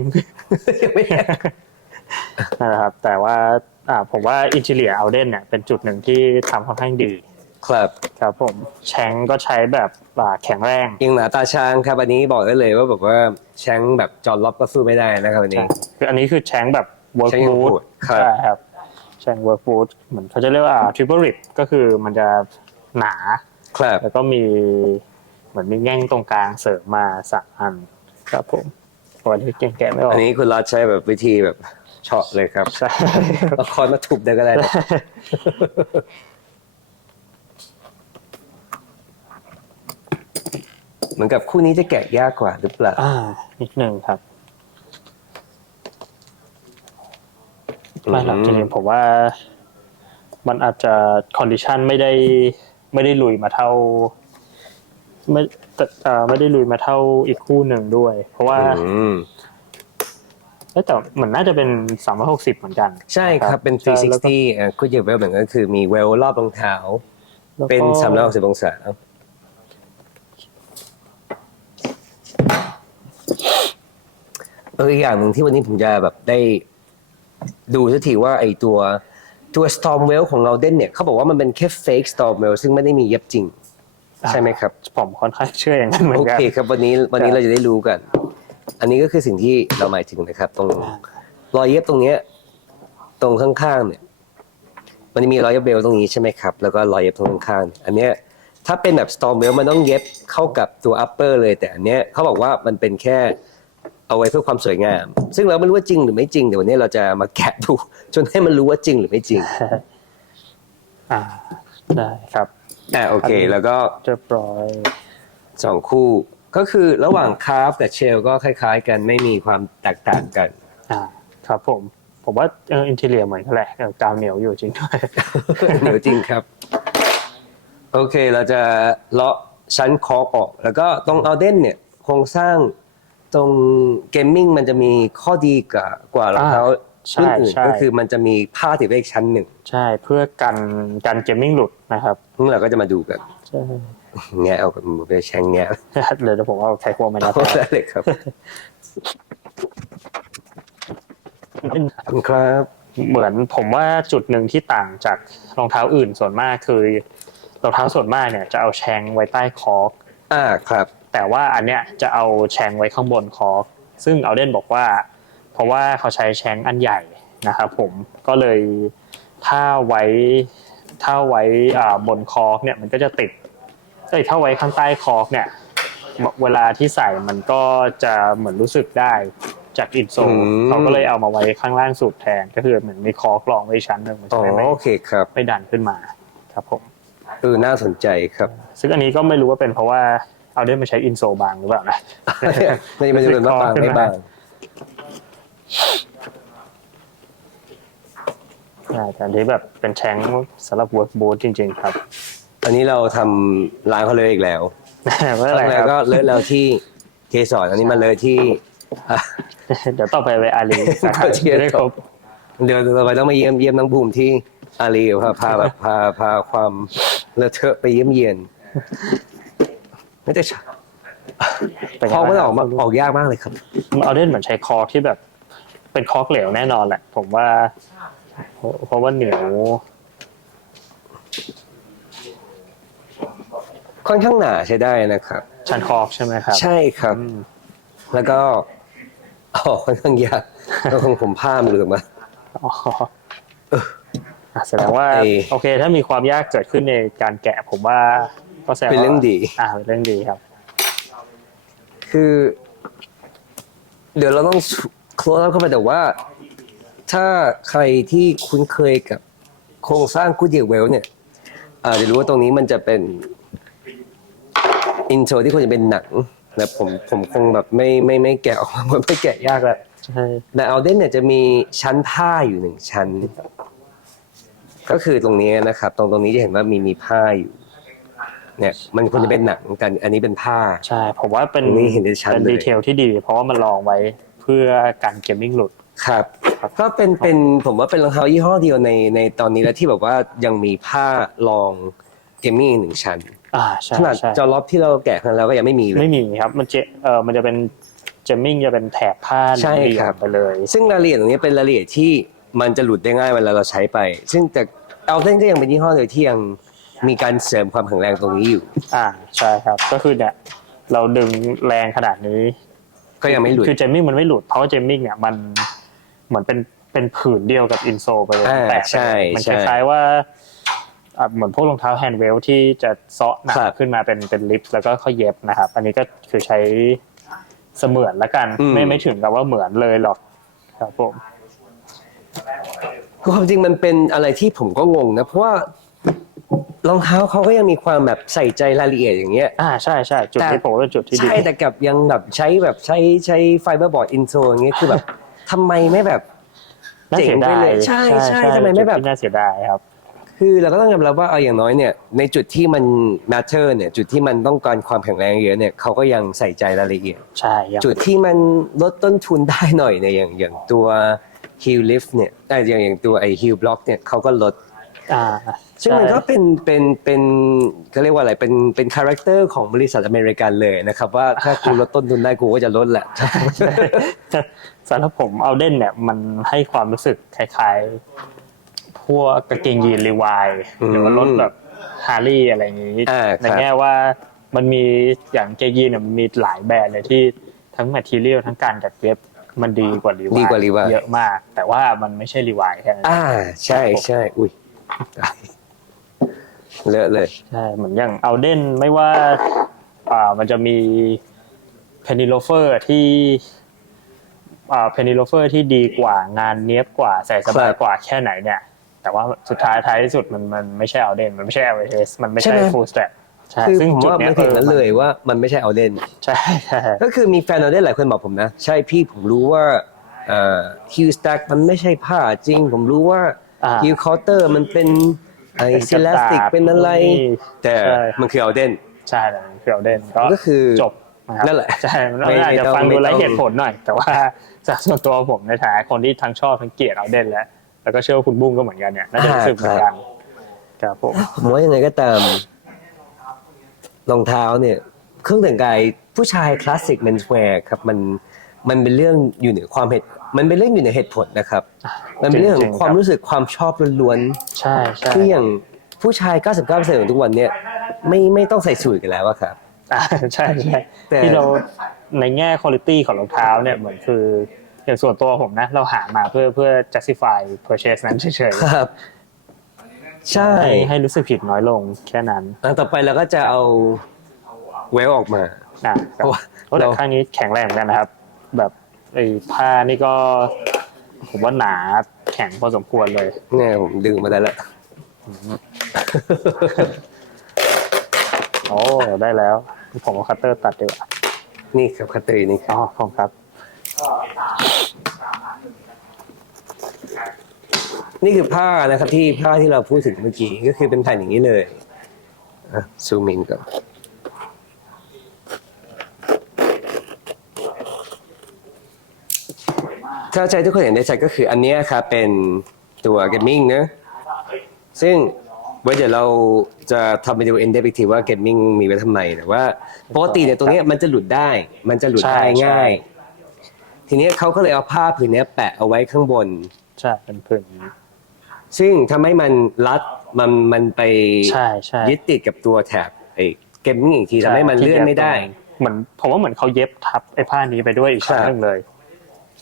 ยังไม่แห้ง นะครับแต่ว่าผมว่าอินเทเลียเอาเดนเนี่ยเป็นจุดหนึ่งที่ทำค่อนข้างดี ครับ ครับผมแชงก็ใช้แบบแข็งแรง ยิงหนาตาช้างครับอันนี้บอกได้เลยว่าแบบว่าแชงแบบจอดล็อบก็สู้ไม่ได้นะครับอันนี้ คืออันนี้คือแชงแบบ work แชง boot boot ครับ ใช่ครับแชง work boot เหมือนเขาจะเรียกว่า triple rib ก็คือมันจะหนา ครับ แล้วก็มีเหมือนมีแง่งตรงกลางเสริมมา3 อันครับผมวันนี้แกะไม่ออก อันนี้คุณรัฐใช้แบบวิธีแบบเฉาะเลยครับ ใช่ เอาคอนมาทุบได้ก็ได้นะเหมือนกับคู่นี้จะแกะยากกว่าหรือเปล่า นิดนึงครับไม่หรอกจริงๆผมว่ามันอาจจะคอนดิชันไม่ได้ลุยมาเท่าไม่ได้ลุยมาเท่าอีกคู่หนึ่งด้วย เพราะว่า แต่เหมือนน่าจะเป็น360เหมือนกัน ใช่ครับเป็น ใช่แล้วก็ 360คู่เดียวเวลเหมือนกันก็คือมีเวลรอบรองเท้า แล้วก็ เป็น360องศาอีกอย่างหนึ่งที่วันนี้ผมจะแบบได้ดูสักทีว่าไอตัว ตัว Stormwell ของ Alden เนี่ยเขาบอกว่ามันเป็นแค่ fake Stormwell ซึ่งไม่ได้มีเย็บจริง ใช่ไหมครับ ผมค่อนข้างเชื่ออย่างนั้นเหมือ โอน กัน เคครับวันนี้เราจะได้รู้กัน อันนี้ก็คือสิ่งที่เราหมายถึงนะครับ ตรงรอยเย็บตรงเนี้ยตรงข้างๆเนี่ยมันจะมีรอยเย็บเบลตรงนี้ใช่ไหมครับแล้วก็รอยเย็บตรงข้างๆอันเนี้ยถ้าเป็นแบบ Stormwell มันต้องเย็บเข้ากับตัว upper เลยแต่อันเนี้ยเขาบอกว่ามันเป็นแค่เอาไว้เพื่อความสวยงาม ซึ่งเราไม่รู้ว่าจริงหรือไม่จริงเดี๋ยววันนี้เราจะมาแกะดูจนให้มันรู้ว่าจริงหรือไม่จริง ได้ครับ โอเคแล้วก็ เรียบร้อย 2 คู่ก็คือระหว่างคาร์ฟกับเชลก็คล้ายๆกันไม่มีความแตกต่างกัน ครับผมว่าอินทีเรียเหมือนกันแหละกาวเหนียวอยู่จริงด้วย เหนียวจริงครับ โอเคเราจะเลาะชั้นคอออก แล้วก็ตรงเอาเดนเนี่ยโครงสร้างตรงเกมมิ่งมันจะมีข้อดีกว่ารองเท้า ใช่ รุ่นอื่น ใช่ ก็คือมันจะมีผ้าติดไว้อีกชั้นหนึ่ง ใช่เพื่อกันเกมมิ่งหลุดนะครับ ซึ่งเราก็จะมาดูกัน ใช่ แงะเอากับมือไปแชงแงะ เดี๋ยวผมเอาใช้ควงมานะ ได้เลยครับขอบคุณครับ เหมือนผมว่าจุดหนึ่งที่ต่างจากรองเท้าอื่นส่วนมากคือรองเท้าส่วนมากเนี่ยจะเอาแชงไว้ใต้คอร์ก ครับ แต่ว่าอันเนี้ยจะเอาแชงไว้ข้างบนคอร์กซึ่งเอาเดนบอกว่าเพราะว่าเขาใช้แชงอันใหญ่นะครับผมก็เลยถ้าไว้บนคอร์กเนี่ยมันก็จะติดถ้าไว้ข้างใต้คอร์กเนี่ยเวลาที่ใส่มันก็จะเหมือนรู้สึกได้จากอินโซลเขาก็เลยเอามาไว้ข้างล่างสุดแทนก็คือเหมือนมีคอร์กรองไว้ชั้นหนึ่งมันจะไม่ โอเคครับ ไม่ดันขึ้นมาครับผม น่าสนใจครับ ซึ่งอันนี้ก็ไม่รู้ว่าเป็นเพราะว่าเอาได้มาใช้อินโซลบางหรือเปล่านะ มันจะเป็นว่าบางไม่บาง แต่อันนี้แบบเป็นแชงสำหรับ work boot จริง ๆ ครับ อันนี้เราทำร้านเขาเลยอีกแล้ว ไม่ ต เป็น อ ไร นแร ค ก รับ ก็เลิศแล้วที่เกสรอันนี้มาเลยที่ เดี๋ยวต่อไปอาลีสาขา เชียร์ ได้ครบ เดี๋ยวต่อไปต้องมาเยี่ยมน้องภูมิที่อาลีพาแบบพาความเลอะเทอะไปเยี่ยมเยียนไม่ได้คอมันออกยากมากเลยครับ เอาเล่นเหมือนใช้คอร์กที่แบบเป็นคอร์กเหลวแน่นอนแหละผมว่าเพราะว่าเหนียว ค่อนข้างหนาใช้ได้นะครับ ชั้นคอร์กใช่ไหมครับ ใช่ครับ แล้วก็ค่อนข้างยากก็คงผมผ้ามันเหลือมา อ๋อแสดงว่าโอเคถ้ามีความยากเกิดขึ้นในการแกะผมว่าก็แสดงว่า เป็นเรื่องดี เป็นเรื่องดีครับ คือเดี๋ยวเราต้องโคลสเข้าไปแต่ว่า ถ้าใครที่คุ้นเคยกับโครงสร้างกูเดียเวลเนี่ยอาจจะรู้ว่าตรงนี้มันจะเป็นอินโทรที่ควรจะเป็นหนังแต่ผมคงแบบไม่แกะออกมาไม่แกะยากแล้ว ใช่ แต่เอาเดนเนี่ยจะมีชั้นผ้าอยู่หนึ่งชั้น ก็คือตรงนี้นะครับ ตรงนี้จะเห็นว่ามีผ้าอยู่ เนี่ยมันควรจะเป็นหนังกัน อันนี้เป็นผ้า ใช่ผมว่าเป็น ตรงนี้เห็นได้ชัดเลย ดีเทลที่ดี เพราะว่ามันลองไว้เพื่อการเกมมิ่งหลุด ครับก็เป็นผมว่าเป็นรองเท้ายี่ห้อเดียวในตอนนี้แล้วที่แบบว่ายังมีผ้ารองเกมมิ่งหนึ่งชั้น ใช่ ขนาด ใช่ จอล็อบที่เราแกะกันแล้วก็ยังไม่มีเลย ไม่มีครับมันจะเป็นเจมมิ่งจะเป็นแถบผ้า ใช่ เหลี่ย ครั ม บ ไปเลย ซึ่งรายละเอียดตรงนี้เป็นรายละเอียดที่มันจะหลุดได้ง่ายเวลาเราใช้ไป ซึ่งแต่เอาเส้นก็ยังเป็นยี่ห้อเดียวที่ยังมีการเสริมความแข็งแรงตรงนี้อยู่ ใช่ครับก็คือเนี่ยเราดึงแรงขนาดนี้ ก็ยังไม่หลุด คือเจมมิ่งมันไม่หลุดเพราะว่าเจมมิ่งเนี่ยมันเหมือนเป็นผืนเดียวกับอินโซลไปเลยแตกไป ใช่ เลยมัน ใช่ คล้ายๆว่าเหมือนพวกรองเท้าแฮนด์เวลที่จะเซาะหนั ครั ก บ ขึ้นมาเป็นลิปแล้วก็ค่อยเย็บนะครับ อันนี้ก็คือใช้เสมือนละกัน ไม่ถึงกับว่าเหมือนเลยหรอกครับผม ความจริงมันเป็นอะไรที่ผมก็งงนะเพราะว่ารองเท้าเขาก็ยังมีความแบบใส่ใจรายละเอียดอย่างเงี้ย ใช่จุดที่ผมว่าเป็นจุดที่ดี ใช่แต่กับยังแบบใช้ไฟเบอร์บอร์ดอินโซอย่างเงี้ยคือแบบ ทำไมไม่แบบ น่าเสียดาย เจ๋งไปเลยใช่ทำไมไม่แบบ จุดที่น่าเสียดายครับ คือเราก็ต้องยอมรับว่าเอาอย่างน้อยเนี่ยในจุดที่มัน matter เนี่ยจุดที่มันต้องการความแข็งแรงเยอะเนี่ยเขาก็ยังใส่ใจรายละเอียด ใช่ยัง จุดที่มันลดต้นทุนได้หน่อยเนี่ยอย่างตัว heel lift เนี่ยอย่างตัวไอ้ heel block เนี่ยเขาก็ลด ซึ่งมันก็เป็นเขาเรียกว่าอะไรเป็นคาแรคเตอร์ของบริษัทอเมริกันเลยนะครับว่าถ้ากูลดต้นทุนได้กูก็จะลดแหละ สำหรับผมเอาเด่นเนี่ยมันให้ความรู้สึกคล้ายๆ พวกกางเกงยีนรีวายหรือว่ารถแบบฮาร์ลีอะไรอย่างนี้ ครับ ในแง่ว่ามันมีอย่างกางเกงยีนเนี่ยมันมีหลายแบรนด์เลยที่ทั้งแมททีเรียลทั้งการจัดเย็บมันดีกว่ารีวาย ดีกว่า Levi's เยอะมาก แต่ว่ามันไม่ใช่รีวายแค่นั้น ใช่ใช่อุ้ยเลอะเลย ใช่เหมือนอย่างเอาเดนไม่ว่ามันจะมีเพนนิโลเฟอร์ที่เพนนิโลเฟอร์ที่ดีกว่างานเนี้ยบกว่าใส่สบายกว่าแค่ไหนเนี่ย แต่ว่าสุดท้ายที่สุดมันไม่ใช่เอาเดนมันไม่ใช่ LHS มันไม่ใช่ฟูลสแต็กใช่ คือ ซึ่ง ผม จุด ว่า เนี้ มั ย นเห็นนั้นเลยว่ามันไม่ใช่เอาเด่น ใช่ใช่ ก็คือมีแฟนเอาเด่นหลายคนบอกผมนะ ใช่พี่ผมรู้ว่าฮิวสแต็กมันไม่ใช่ผ้าจริง ผมรู้ว่าฮิวเคาน์เตอร์มันเป็นไอ้ซิลาสติกเป็นอะไร แต่มันคือเอาเด่น ใช่เลยคือเอาเดน ก็คือ จบนะครับ นั่นแหละ ใช่มัน ไม่ อาจจะ ต้อง ฟังดูไร้ ไม่ต้อง เหตุผลหน่อย แต่ว่าจากส่วนตัวผมในฐานะคนที่ทั้งชอบทั้งเกลียดเอาเดนแล้วก็เชื่อว่าคุณบุ้งก็เหมือนกันเนี่ยน่าจะรู้สึกเหมือนกันครับผม ผมว่ายังไงก็ตามรองเท้าเนี่ยเครื่องแต่งกายผู้ชายคลาสสิกเมนส์แวร์ครับมันเป็นเรื่องอยู่เหนือความเหตุมันเป็นเรื่องอยู่เหนือเหตุผลนะครับ มันเป็นเรื่องของความรู้สึกความชอบล้วน ใช่ใช่ ๆคืออย่างผู้ชาย 99%ของทุกวันเนี่ยไม่ต้องใส่สูทกันแล้วอะครับ ใช่ใช่ แต่ ที่เราในแง่คุณภาพของรองเท้าเนี่ยเหมือนคืออย่างส่วนตัวผมนะเราหามาเพื่อ justify purchase นั้นเฉย ครับ ใช่ ๆให้รู้สึกผิดน้อยลงแค่นั้น ต่อไปเราก็จะเอาเวลออกมา นะ เพราะว่า แต่ เรา ข้างนี้แข็งแรงเหมือนกันนะครับ แบบไอ้ผ้านี่ก็ผมว่าหนาแข็งพอสมควรเลย เนี่ยผมดึงมาได้แล้ว โอ้ได้แล้วผมเอาคัตเตอร์ตัดดีกว่า นี่ครับคัตเตอร์นี่ครับ อ๋อขอบคุณครับ นี่คือผ้านะครับผ้าที่เราพูดถึงเมื่อกี้ก็คือเป็นแผ่นอย่างนี้เลยซูมอินก่อนถ้าใจทุกคนเห็นได้ชัดก็คืออันเนี้ยครับเป็นตัวเกมมิ่งนะซึ่งไว้เดี๋ยวเราจะทำไปดูเอ็นเดฟอีกทีว่าเกมมิ่งมีไว้ทำไมแต่ว่าปกติเนี่ยตรงเนี้ยมันจะหลุดได้ง่าย ทีนี้เขาก็เลยเอาผ้าผืนเนี้ยแปะเอาไว้ข้างบน ใช่เป็นผืนนี้ ซึ่งทำให้มันรัดมันไป ใช่ใช่ ยึดติดกับตัวแถบไอ้เกมมิ่งอีกทีทำให้มันเลื่อนไม่ได้ เหมือนผมว่าเหมือนเขาเย็บทับไอ้ผ้านี้ไปด้วยอีกชั้นหนึ่งเลย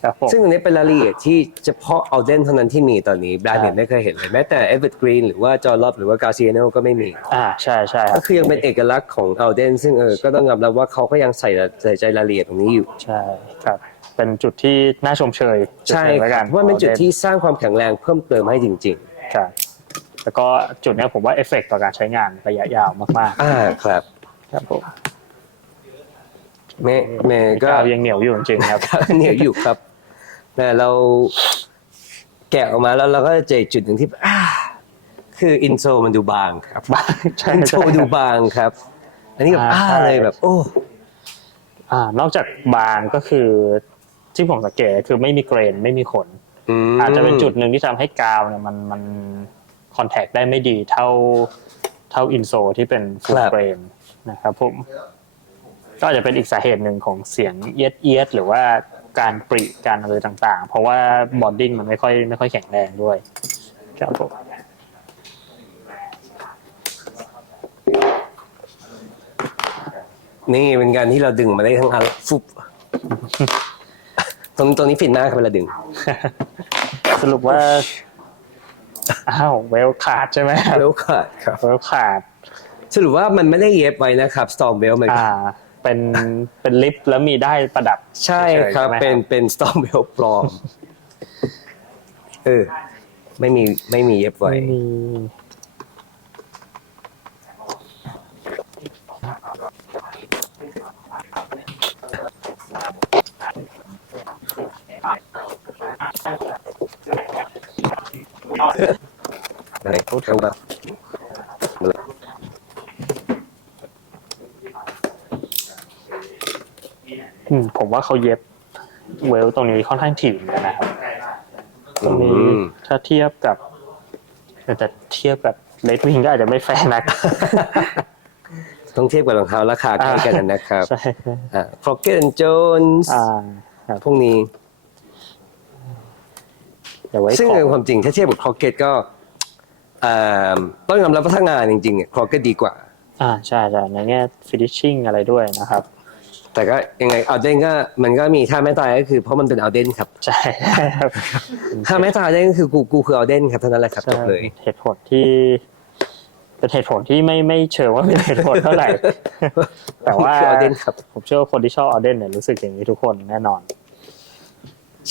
ครับผม ซึ่งตรงนี้เป็นรายละเอียดที่เฉพาะเอาเดนเท่านั้นที่มีตอนนี้แบรนด์อื่นไม่เคยเห็นเลยแม้แต่เอเวอร์กรีนหรือว่าจอร์ล็อบหรือว่ากาเซียโนก็ไม่มี ใช่ใช่ครั ก็ บ คือยังเป็นเอกลักษณ์ของเอาเดนซึ่งก็ต้องยอมรับว่าเขาก็ยังใส่ใจรายละเอียดตรงนี้อยู่ ใช่ครับเป็นจุดที่น่าชมเชยจุด ใช่ หนึ่งแล้ว ค กั รับว่าเป็นจุดที่สร้างความแข็งแรงเพิ่มเติมให้จริง ครับแล้วก็จุดเนี้ยผมว่าเอฟเฟกต์ต่อการใช้งานระยะยาวมาก ๆครับ ๆครับผม แม่ก็ กาวยังเหนียวอยู่จริงๆครับ เหนียวอยู่ครับแต่เราแกะออกมาแล้วเราก็เจออีกจุดหนึ่งที่คืออินโซมันดูบางครับ ใช่ อินโซดูบางครับ อันนี้แบบใช่ เลยแบบโอ้ นอกจากบางก็คือที่ผมสังเกตคือไม่มีเกรนไม่มีขน ม อาจจะเป็นจุดหนึ่งที่ทำให้กาวเนี่ยมันคอนแทคได้ไม่ดีเท่าอินโซที่เป็นฟูลเกรนนะครับผมก็อาจจะเป็นอีกสาเหตุหนึ่งของเสียงเอียดหรือว่าการปริการอะไรต่างๆ เพราะว่าบอดดิ้งมันไม่ค่อยแข็งแรงด้วยครับผม นี่เป็นการที่เราดึงมาได้ทั้งอันฟุบ ตรงนี้ฟินมากครับเวลาดึง สรุปว่าเวลขาดใช่ไหมครับ เวลขาดครับ เวลขาด สรุปว่ามันไม่ได้เย็บไว้นะครับสตอมเวลมัน เป็นลิฟต์แล้วมีได้ประดับ ใช่ครับ ฉยๆใช่ไหม เป็นสตอมเวลปลอมไม่มีเย็บไว้ ไม่มี ไหนเข้ามา ผมว่าเขาเย็บเวลตรงนี้ค่อนข้างถี่เลยนะครับตรงนี้ถ้าเทียบกับแต่เทียบกับเลดวิงก็อาจจะไม่แฟร์นัก ต้องเทียบกับรองเท้าราคาใกล้กันนะครับ ใช่ ฟล็อกเกอร์โจนส์ ครับ พวกนี้ เดี๋ยวไว้ ซึ่ง ขอ ในความจริงถ้าเทียบกับคล็อกเก็ตก็ ต้องยอมรับว่าถ้างานจริงๆครอก็ดีกว่า ใช่ใช่ในแง่ finishing อะไรด้วยนะครับ แต่ก็ยังไงเอาเดนก็มันก็มีท่าแม่ตายก็คือเพราะมันเป็นเอาเดนครับ ใช่ครับ ท่าแม่ตายเดนก็คือกูคือเอาเดนครับเท่านั้นแหละครับจ ใช่ บเลย เหตุผลที่เป็นเหตุผลที่ไม่เชิงว่าเป็นเหตุผลเท่า ไหร่ แต่ว่า คือเอาเดนครับ ผมเชื่อว่าคนที่ชอบเอาเดนเนี่ยรู้สึกอย่างนี้ทุกคนแน่นอน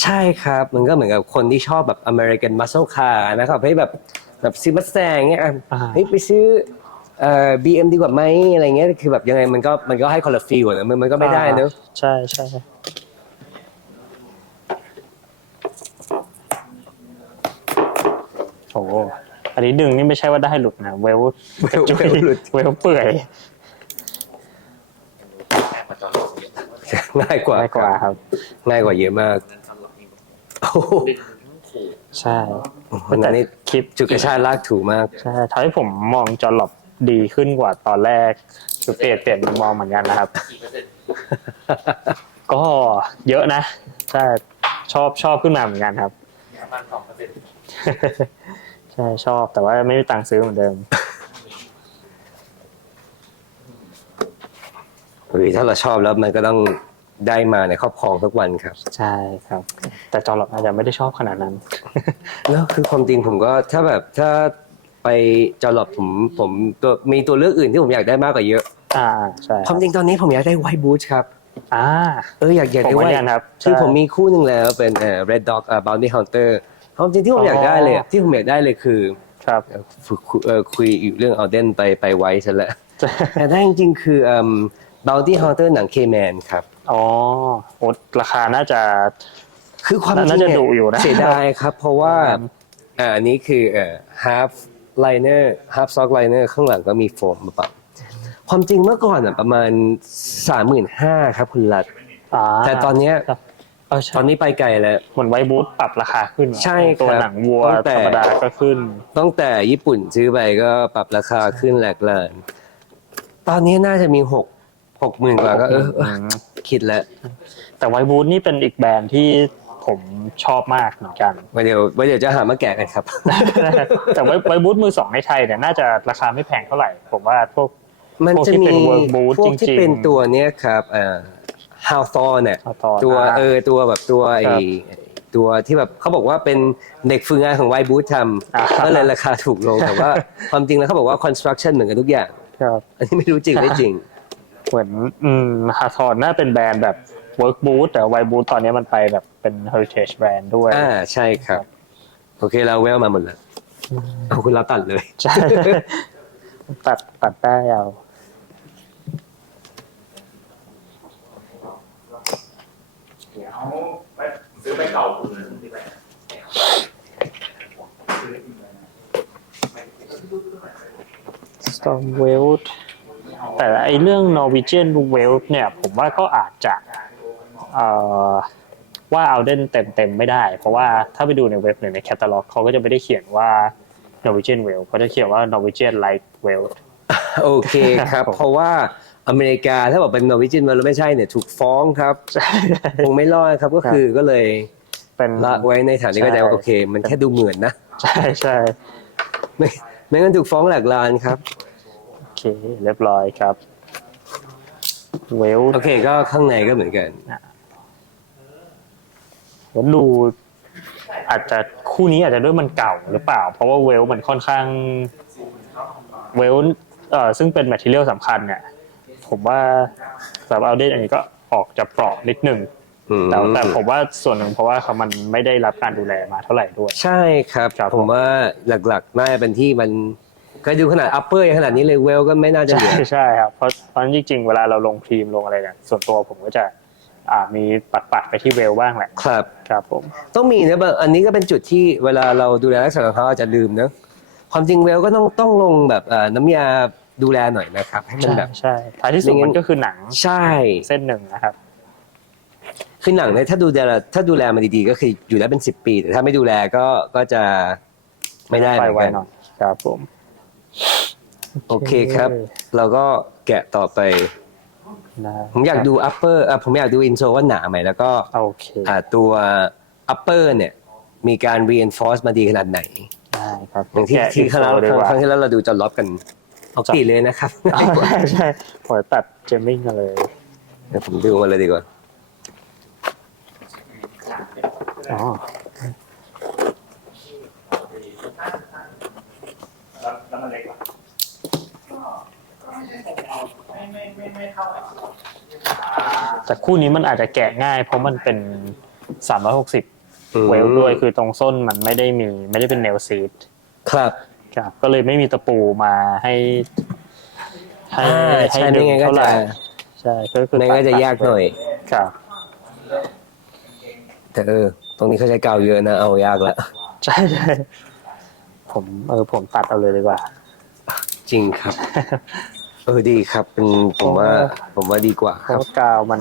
ใช่ครับมันก็เหมือนกับคนที่ชอบแบบอเมริกันมัสเซลคาร์นะครับให้แบบซื้อมัสแตงเงี้ยเฮ้ยไปซื้อBM ดีกว่าไหมอะไรเงี้ยคือแบบยังไงมันก็ให้คนละฟีลนะมันก็ไม่ได้เนอะ ใช่ใช่โอ้อันนี้ดึงนี่ไม่ใช่ว่าได้หลุดนะเวลหลุดเวลเปื่อย ง่ายกว่า ง่ายกว่าครับ ง่ายกว่าเยอะมากโอ้โห ใช่ วันนั้นนี่ คลิป จุดกระชากลากถูมาก ใช่ทำให้ผมมองจอหลบดีขึ้นกว่าตอนแรกคือเปลี่ยนมุมมองเหมือนกันนะครับ ก็เยอะนะใช่ชอบขึ้นมาเหมือนกันครับ ใช่ชอบแต่ว่าไม่มีตังค์ซื้อเหมือนเดิม หรือถ้าเราชอบแล้วมันก็ต้องได้มาในครอบครองทุกวันครับ ใช่ครับ แต่จอหลบอาจจะไม่ได้ชอบขนาดนั้น แล้วคือความจริงผมก็ถ้าไปจอหลบผมมีตัวเลือกอื่นที่ผมอยากได้มากกว่าเยอะ ใช่ ความจริงตอนนี้ผมอยากได้ไวท์บูทครับ อยาก ผม ได้ เหมื ไว อน ท์ กันครับ คือ ใช่ ผมมีคู่หนึ่งแล้วเป็นRed Dog Bounty Hunter ความจริงที่ผมอยากได้เลยที่ผมอยากได้เลยคือ ครับ คุยอยู่เรื่องเอาเดนไปไว้ซะแล้ว แต่ได้จริงๆคือBounty Hunter หนัง K-Man ครับ อ๋อโอ้ราคาน่าจะ คือความจริง น่าจะ เนี่ย ดุอยู่นะ เสียดายครับ เพราะว่าอันนี้คือhalf liner half sock liner ข้างหลังก็มีโฟมมาปะความจริงเมื่อก่อนประมาณ 35,000ครับคุณรัฐแต่ตอนเนี้ย ใช่ ตอนนี้ไปไกลแล้ว เหมือนไวบูทปรับราคาขึ้น ใช่ครับ ตัวหนังวัว ตั้งแต่ ธรรมดาก็ขึ้น ตั้งแต่ญี่ปุ่นซื้อไปก็ปรับราคาขึ้นแหลกลานตอนนี้น่าจะมี60,000 กว่าก็คิดแล้ว แต่ไวบูทนี่เป็นอีกแบรนด์ที่ผมชอบมากเหมือนกัน ไว้เดี๋ยวจะหามาแกะกันครับ แต่ไวบูทมือสองในไทยเนี่ยน่าจะราคาไม่แพงเท่าไหร่ ผมว่าพวก มันจะมี พวกที่เป็น work boot พวกที่ จริงๆ เป็นตัวเนี้ยครับฮาวซอนเนี่ย Hawthorne ตัวตัวแบบตัวไอ ครับ ตัวที่แบบเขาบอกว่าเป็นเด็กฝึกงานของไวบูธทำก็เลยราคาถูกลงแต่ว่าความจริงแล้วเขาบอกว่า construction เหมือนกันทุกอย่าง ครับ อันนี้ไม่รู้จริงไม่จริง เหมือนฮาทอนน่าเป็นแบรนด์แบบ work boot แต่ไวบูทตอนนี้มันไปแบบเป็น heritage brand ด้วย ใช่ครับ โอเคเราเวลมาหมดแล้วเอาคุณรับตัดเลย ใช่ ตัดได้เอา เดี๋ยวไปซื้อไปเก่าคุณดีไหม Storm Welt แต่ไอเรื่อง Norwegian Welt เนี่ยผมว่าก็อาจจะว่าเอาเด่นเต็มไม่ได้ เพราะว่าถ้าไปดูในเว็บหรือในแคตตาล็อกเขาก็จะไม่ได้เขียนว่า Norwegian Welt เขาจะเขียนว่า Norwegian Light Welt โอเคครับ เพราะว่าอเมริกาถ้าบอกเป็นนอร์วิจินมันไม่ใช่เนี่ยถูกฟ้องครับคงไม่รอดครับก็เลย เป็น ละไว้ในฐานนี้ก็จะโอเค มันแค่ดูเหมือนนะ ใช่ใช่ ไม่งั้นถูกฟ้องหลักล้านครับ โอเคเรียบร้อยครับ Welt โอเคก็ข้างในก็เหมือนกัน ผมดูอาจจะคู่นี้อาจจะด้วยมันเก่าหรือเปล่า เพราะว่าเวลมันค่อนข้างเวลซึ่งเป็นแมททีเรียลสำคัญเนี่ยผมว่าสำหรับเอาเดนอันนี้ก็ออกจะเปราะนิดนึงแต่ผมว่าส่วนหนึ่งเพราะว่ามันไม่ได้รับการดูแลมาเท่าไหร่ด้วย ใช่ครับ ผมว่าหลักๆน่าจะเป็นที่มันก็ดูขนาดอัปเปอร์ขนาดนี้เลยเวลก็ไม่น่าจะเหลือ ใช่ครับเพราะจริงๆเวลาเราลงทีมลงอะไรเนี่ยส่วนตัวผมก็จะมีปัดไปที่เวลบ้างแหละ ครับ ครับผม ต้องมีนะอันนี้ก็เป็นจุดที่เวลาเราดูแลรักษาของเขาอาจจะลืมเนอะความจริงเวลก็ต้องลงแบบน้ำยาดูแลหน่อยนะครับให้มันแบบ ใช่ท้ายที่สุดมันก็คือหนัง ใช่ เส้นหนึ่งนะครับ คือหนังเนี่ยถ้าดูแลมันดีๆก็คืออยู่ได้เป็น10 ปีแต่ถ้าไม่ดูแลก็จะไม่ได้เหมือน ไว กัน หน่อยครับผม โอเคครับ เราก็แกะต่อไป ผมอยากดูอัปเปอร์ผมอยากดูอินโทรว่าหนาไหมแล้วก็ โอเค ตัวอัปเปอร์เนี่ยมีการ reinforce มาดีขนาดไหน ได้ครับ อย่างที่ แกะ ที่ครั้ง ดีกว่า ที่แล้วเราดูจอลล็อบกันเอาปีเลยนะครับ ใช่ใช่ผมตัดเจมมิ่งกันเลย เดี๋ยวผมดูมาเลยดีกว่า อ๋อ แล้วมันเล็กกว่าไม่เท่าไหร่ แต่คู่นี้มันอาจจะแกะง่าย เพราะมันเป็น360เวลด้วยคือตรงส้นมันไม่ได้เป็นเนลซีด ครับ ครับก็เลยไม่มีตะปูมาให้ให้ ใช่ ดึ ไม่ ง งั้นก็ เท่าไหร่ จะ ใช่ก็คือ ไม่งั้นก็จะยากหน่อย ครับ แต่ตรงนี้เขาใช้กาวเยอะนะเอายากละ ใช่ใช่ผมตัดเอาเลยดีกว่า จริงครับ ดีครับเป็นผมว่าดีกว่า เพ ครับ ราะกาวมัน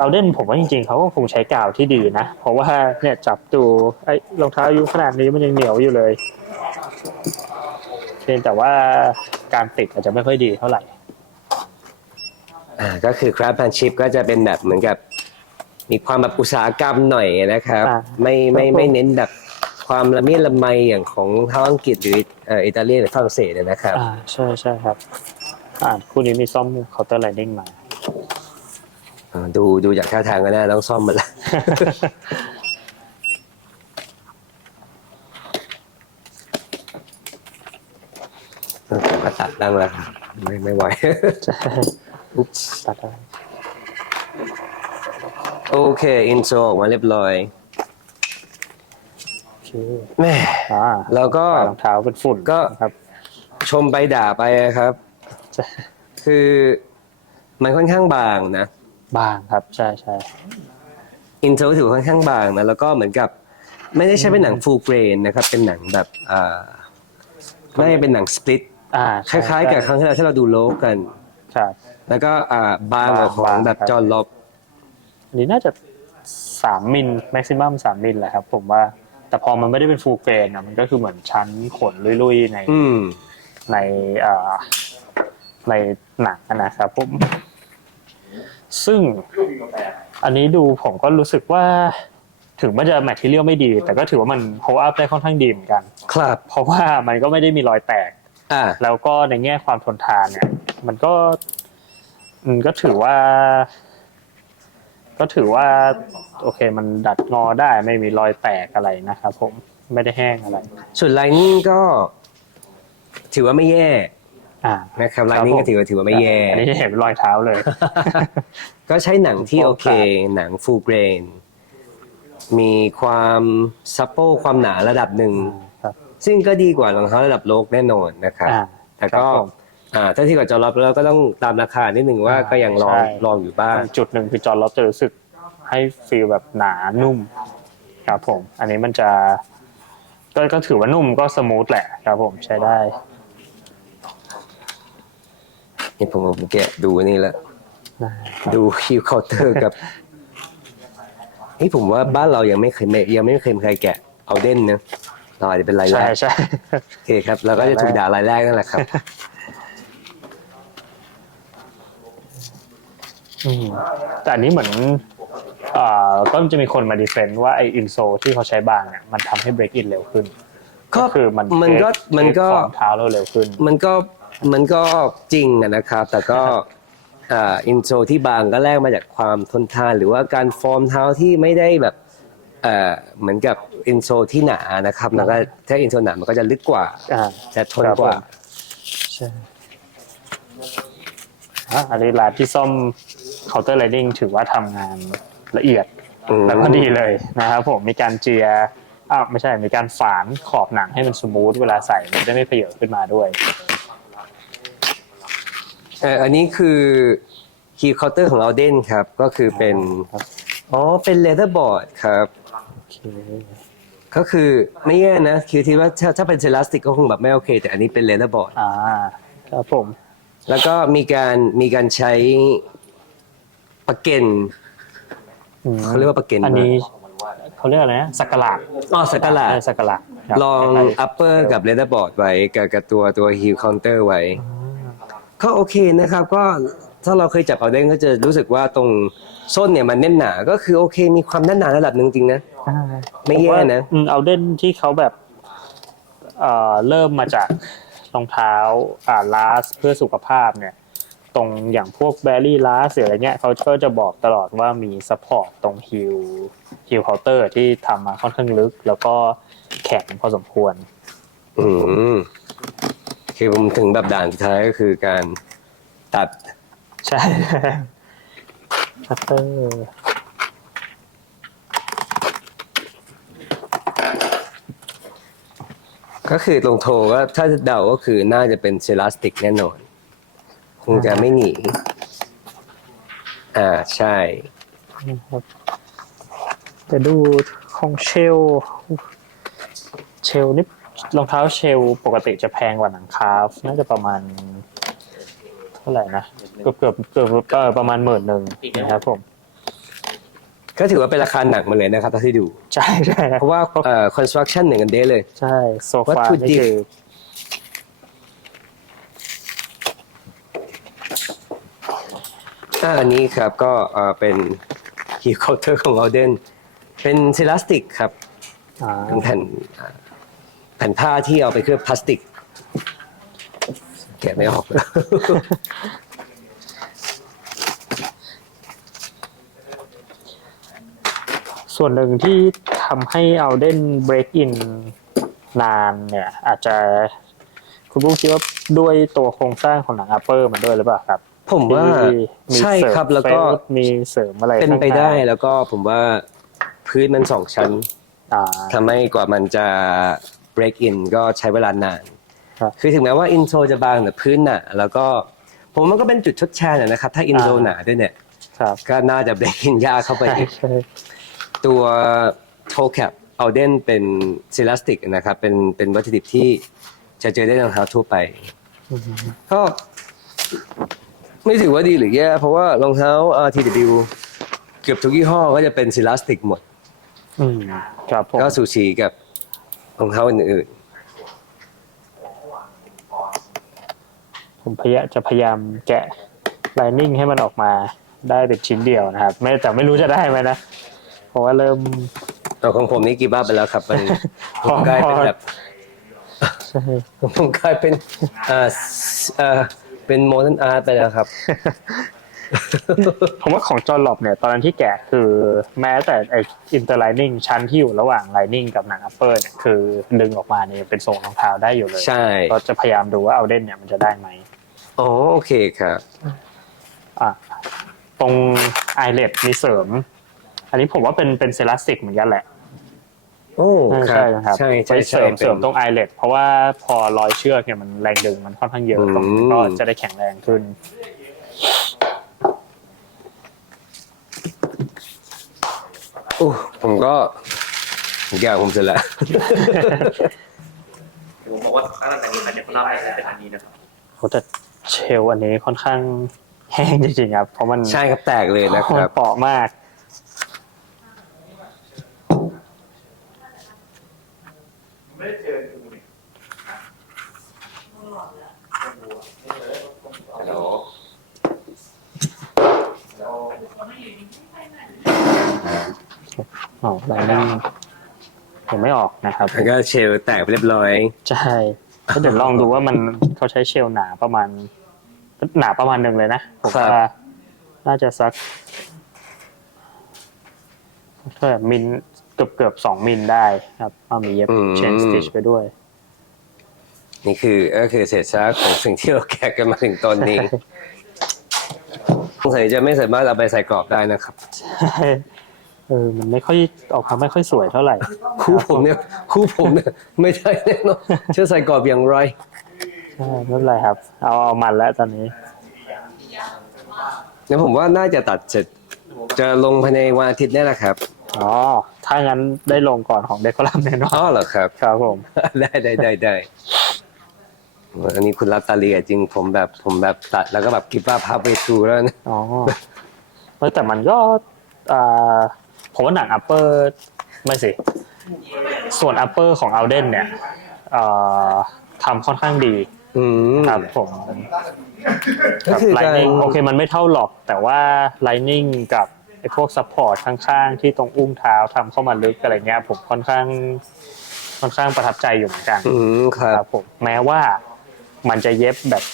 เอาเด่นผมว่าจริงๆเขาก็คงใช้กาวที่ดีนะ เพราะว่าเนี่ยจับดูไอ้รองเท้าอายุขนาดนี้มันยังเหนียวอยู่เลยเพียงแต่ว่าการติดอาจจะไม่ค่อยดีเท่าไหร่ ก็คือ craftsmanship ก็จะเป็นแบบเหมือนกับ มีความแบบอุตสาหกรรมหน่อยนะครับ ไม่เน้นแบบความละเมียดละไมอย่างของทางอังกฤษหรืออิตาเลียนหรือฝรั่งเศสนะครับ ใช่ใช่ครับคู่นี้มีซ่อมเคาน์เตอร์ไลนิ่งมา ดูจากท่าทางก็น่าต้องซ่อมมันละ ผมก็ตัดดังแล้วครับไม่ไหว อุ๊บตัดอะไร โอเคอินโทรออกมาเรียบร้อย โอเค แม่แล้วก็ รองเท้าเป็นฝุ่น ก็ ครับ ชมไปด่าไปครับ ใช่ คือมันค่อนข้างบางนะ บางครับใช่ใช่ อินโทรถือว่าค่อนข้างบางนะแล้วก็เหมือนกับไม่ได้ใช้เป็นหนังฟูลเกรนนะครับเป็นหนังแบบไม่ได้เป็นหนังสปลิตคล้ายๆกับครั้งที่เราดูโลกกัน ครับ แล้วก็บางกว่าของแบบจอห์นล็อบ อันนี้น่าจะ3 มิลแม็กซิมัม3 มิลแหละครับผมว่าแต่พอมันไม่ได้เป็นฟูลเกรนมันก็คือเหมือนชั้นขนลุยๆในในหนังนะครับผมซึ่งอันนี้ดูผมก็รู้สึกว่าถึงมันจะแมทเทียลไม่ดี แต่ก็ถือว่ามันโฮอัพได้ค่อนข้างดีเหมือนกัน ครับ เพราะว่ามันก็ไม่ได้มีรอยแตก แล้วก็ในแง่ความทนทานเนี่ย มันก็ถือว่าโอเคมันดัดงอได้ไม่มีรอยแตกอะไรนะครับผมไม่ได้แห้งอะไร ส่วนไลนิ่งก็ถือว่าไม่แย่ อ่า นะครับไลนิ่งก็ถือว่าไม่แย่ อันนี้เห็นรอยเท้าเลย ก็ใช้หนังที่โอเค หนังฟูลเกรนมีความซัปโปความหนาระดับหนึ่ง ครับ ซึ่งก็ดีกว่ารองเท้าระดับโลกแน่นอนนะครับ แต่ก็ ครับผม ถ้าที่กับจอรับแล้วก็ต้องตามราคานิดหนึ่งว่าก็ยังลองอยู่บ้าง จุดหนึ่งคือจอร์ล็อบจะรู้สึกให้ฟีลแบบหนานุ่มครับผม อันนี้มันจะก็ถือว่านุ่มก็สมูทแหละครับผมใช้ได้ นี่ผมแกะดูนี่แล้วดูคิวเคาน์เตอร์กับผมว่าบ้านเรายังไม่เคยใครแกะเอาเด่นนะเราอาจจะเป็นรายแร ใช่ ก ใช่ โอเคครับเราก็จะถูกด่ารายแรกนั่นแหละครับ แต่อันนี้เหมือนก็จะมีคนมาดีเฟนต์ว่าไออินโซที่เขาใช้บางเนี่ยมันทำให้เบรกอินเร็วขึ้นก็คือมันก็ฟอร์มเท้าเราเร็วขึ้นมันก็จริงนะครับ แต่ก็อินโซที่บางก็แลกมาจากความทนทานหรือว่าการฟอร์มเท้าที่ไม่ได้แบบเหมือนกับอินโซที่หนานะครับแล้วก็ถ้าอินโซหนามันก็จะลึกกว่าจะทนกว่าใช่อันนี้ร้านที่ซ่อมเคาน์เตอร์ไลนิ่งถือว่าทำงานละเอียดแล้วก็ดีเลยนะครับผมมีการเจียไม่ใช่มีการฝานขอบหนังให้มันสมูทเวลาใส่มันจะไม่เพเยอขึ้นมาด้วยอันนี้คือคีย์เคาน์เตอร์ของเราเด่นครับก็คือเป็นเป็นเลเทอร์บอร์ดครับก็คือไม่แย่นะคือที่ว่าถ้าเป็นเซราสติกก็คงแบบไม่โอเคแต่อันนี้เป็นเลเทอร์บอร์ดครับผมแล้วก็มีการใช้ปะเก็นเขาเรียกว่าปะเก็นอันนี้เขาเรียกอะไรนะสักกะหลาดสักกะหลาดสักกะหลาดลองอัปเปอร์กับเลเทอร์บอร์ดไว้กับตัวฮิลเคาน์เตอร์ไว้ก็โอเคนะครับก็ ถ้าเราเคยจับเอาเด้งก็จะรู้สึกว่าตรงส้นเนี่ยมันแน่นหนาก็คือโอเคมีความแน่นหนาระดับหนึ่งจริงนะไม่แย่นะ เอาเด่นที่เขาแบบเริ่มมาจากรองเท้าลาสเพื่อสุขภาพเนี่ยตรงอย่างพวกแบรี่ลาสหรืออะไรเงี้ยเขาก็จะบอกตลอดว่ามีซัพพอร์ตตรงฮิลเคาน์เตอร์ที่ทำมาค่อนข้างลึกแล้วก็แข็งพอสมควร คือผมถึงแบบด่านสุดท้ายก็คือการตัด ใช่คัตเตอร์ ก็คือตรงโทก็ถ้าเดาก็คือน่าจะเป็นเซลาสติกแน่นอน คงจะไม่หนีใช่ นะครับแต่ดูของเชลนี่รองเท้าเชลปกติจะแพงกว่าหนังคาฟน่าจะประมาณเท่าไหร่นะเกือบประมาณ10,000นะครับผม ก็ถือว่าเป็นราคาหนักมาเลยนะครับเท่าที่ดู ใช่ใช่ เพราะว่าconstruction เหมือนกันเด้เลย ใช่โซ วัต ฟา ถุดิ นี่ บ คือ อันนี้ครับก็เป็นฮีเคาน์เตอร์ของเราเดนเป็นเซลาสติกครับเป็นแผ่นผ้าที่เอาไปเคลือบพลาสติก แกะไม่ออก ส่วนหนึ่งที่ทำให้เอาเด่น break in นานเนี่ยอาจจะคุณผู้คิดว่าด้วยตัวโครงสร้างของหนังอัปเปอร์มันด้วยหรือเปล่าครับ ผมว่า มี ใช่ เสริม ครับแล้วก็ เฟซมีเสริมอะไร เป็นไป ข้างๆ ได้แล้วก็ผมว่าพื้นมัน2 ชั้น ทำให้กว่ามันจะ break in ก็ใช้เวลานาน ครับ คือถึงแม้ว่าอินโซจะบางแต่พื้นหนาแล้วก็ผมมันก็เป็นจุดทดแทนนะครับ ถ้าอินโซหนาด้วยเนี่ย ครับ ก็น่าจะ break in ยากเข้าไป ใช่ อีก ใช่ ตัวโทแคปเอาเดนเป็นเซลาสติกนะครับ เป็นวัตถุดิบที่จะเจอได้ในรองเท้าทั่วไป ก็ไม่ถือว่าดีหรือแย่เพราะว่ารองเท้า RTW เกือบทุกยี่ห้อก็จะเป็นเซลาสติกหมด ครับผม ก็สูสีกับรองเท้าอื่น ผมพยายามแกะไลนิ่งให้มันออกมาได้เป็นชิ้นเดียวนะครับแต่ไม่รู้จะได้ไหมนะเพราะว่าเริ่ม ๆเอาของผมนี่กี่บ้าไปแล้วครับมันผมกลายเป็นแบบ ใช่ ผมกลายเป็นเป็นโมเดิร์นอาร์ตไปแล้วครับ ผมว่าของจอร์ล็อบเนี่ยตอนนั้นที่แกะคือแม้แต่ไออินเตอร์ไลนิ่งชั้นที่อยู่ระหว่างไลนิ่งกับหนังอัปเปอร์เนี่ยคือดึงออกมาเนี่ยเป็นทรงรองเท้าได้อยู่เลย ใช่ ก็จะพยายามดูว่าเอาเด่นเนี่ยมันจะได้ไหม อ๋อโอเคครับ ตรงไอเลดมีเสริม อันนี้ผมว่าเป็นเซราสติกเหมือนกันแหละ โอ้ครั ใช่ บ นะครับ ใช่ ไป ใช่ เสริมตรงไอเลดเพราะว่าพอรอยเชือกเนี่ยมันแรงดึงมันค่อนข้างเยอะตรงนี้ก็จะได้แข็งแรงขึ้น โอ้ผมก็ทุกอย่างผมเสร็จแล้ว ผมบอกว่าตั้งแต่นี้มันจะรอบไหนเป็นอันนี้นะครับ เขาแต่เชลอันนี้ค่อนข้างแห้งจริงๆครับเพราะมัน ใช่ครับแตกเลยนะค มั รั น บ เปราะมาก ไม่ได้เจอกูนี่ ฮัลโหล ไลนิ่งยังไม่ออกนะครับ แล้วก็เชลแตกไปเรียบร้อย ใช่ก็เดี๋ยวลองดูว่าเขาใช้เชลหนาประมาณหนึ่งเลยนะผม ครับ ว่าน่าจะสักเท่าไหร่มิลเกือบ2 มิลได้ครับเอามีเย็บเชนสติชไปด้วย นี่คือก็คือเศษซากของสิ่งที่เราแกะกันมาถึงตอนนี้สงสัยจะไม่สามารถเอาไปใส่กรอบได้นะครับ ใช่มันไม่ค่อยออกมาไม่ค่อยสวยเท่าไหร่ คู่ผมเนี่ยไม่ได้แน่นอนเชื่อใส่กรอบอย่างไร ใช่ไม่เป็นไรครับ เอามันแล้วตอนนี้ งั้นผมว่าน่าจะตัดเสร็จจะลงภายในวันอาทิตย์นี่แหละครับ อ๋อ ถ้างั้นได้ลงก่อนของเดคอลัมแน่นอน อ๋อเหรอครับ ครับผม ได้อันนี้คุณรับตาเลียจริงผมแบบตัดแล้วก็แบบคิดว่าภาพไปทูแล้วนะ อ๋อแต่มันก็ผมว่าหนังอัปเปอร์ไม่สิ ส่วนอัปเปอร์ของอัลเดนเนี่ยทำค่อนข้างดี อืม ครับผม ก็คือการ Lightning โอเคมันไม่เท่าหรอกแต่ว่า Lightning กับไอ้พวกซัพพอร์ตข้างๆที่ตรงอุ้งเท้าทำเข้ามาลึกอะไรเงี้ยผมค่อนข้างประทับใจอยู่เหมือนกัน ครับ ผมแม้ว่ามันจะเย็บแบบ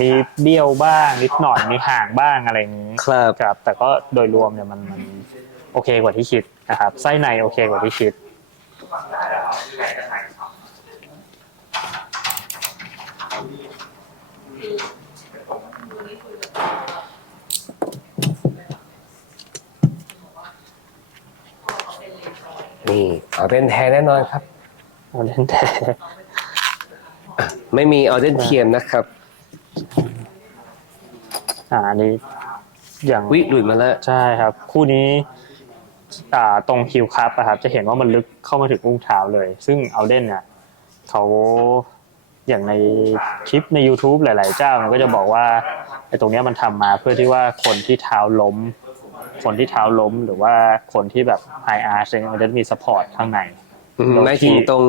มีเบี้ยวบ้างนิดหน่อยมีห่างบ้างอะไรอย่างนี้ ครับ แต่ก็โดยรวมเนี่ยมันโอเคกว่าที่คิดนะครับไส้ในโอเคกว่าที่คิด นี่เอาเดนแท้แน่นอนครับ เอาเล่นแต่ ไม่มีเอาเดนเทียมนะครับ อันนี้อย่าง วิหลุดมาแล้ว ใช่ครับคู่นี้ตรงฮิลคัพครับจะเห็นว่ามันลึกเข้ามาถึงอุ้งเท้าเลย ซึ่งเอาเดนเนี่ยเขาอย่างในคลิปใน YouTube หลายๆเจ้ามันก็จะบอกว่าไอ้ตรงเนี้ยมันทำมาเพื่อที่ว่าคนที่เท้าล้มหรือว่าคนที่แบบไฮอาร์ชมันจะมีซัพพอร์ตข้างใน ไม่ถึงตรง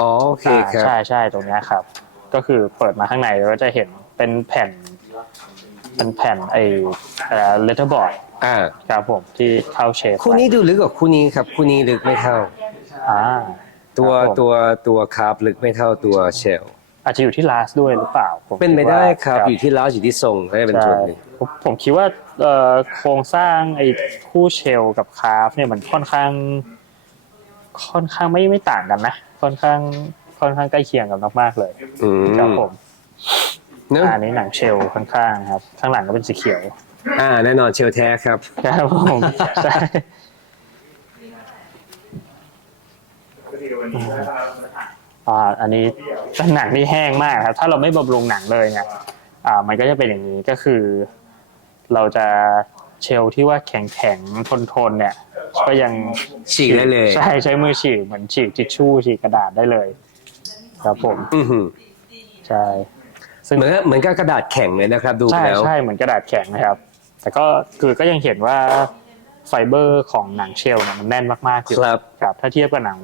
อ๋อโอเคครับ ใช่ตรงเนี้ยครับ ก็คือเปิดมาข้างในก็จะเห็นเป็นแผ่นไอ้เลตเตอร์บอร์ดครับผมที่เข้าเชฟ คู่นี้ดูลึกกว่าคู่นี้ครับคู่นี้ลึกไม่เท่า ตัว ครับผม ตัวคาร์บลึกไม่เท่าตัวเชล อาจจะอยู่ที่ลาสด้วยหรือเปล่าผม เป็นไปได้ คิว่า ครับอยู่ที่ล้าอยู่ที่ทรงก็จะเป็นส่วนหนึ่ง ผมคิดว่าโครงสร้างไอ้คู่เชลกับคาร์ฟเนี่ยมันค่อนข้างไม่ต่างกันนะค่อนข้างใกล้เคียงกันมากๆเลย ครับผม เนอะ อันนี้หนังเชลข้างๆครับ ข้างหลังก็เป็นสีเขียว แน่นอนเชลแท้ครับ ครับผมใช่ ก็คือวันนี้ถ้าเราถ่าย อันนี้เป็นหนังที่แห้งมากครับ ถ้าเราไม่บำรุงหนังเลยเนี่ยมันก็จะเป็นอย่างนี้ก็คือ เราจะเชลที่ว่าแข็งทนเนี่ย ก็ยัง ฉีกได้เลย ใช้มือฉีกเหมือนฉีกทิชชู่ฉีกกระดาษได้เลย ครับผม อือหือ ใช่ซึ่ง เหมือนกับกระดาษแข็งเลยนะครับ ดู ใช่ แล้ว ใช่เหมือนกระดาษแข็งนะครับ แต่ก็ยังเห็นว่าไฟเบอร์ของหนังเชลเนี่ยมันแน่นมากๆอยู่ ครับ ถ้าเทียบกับหนัง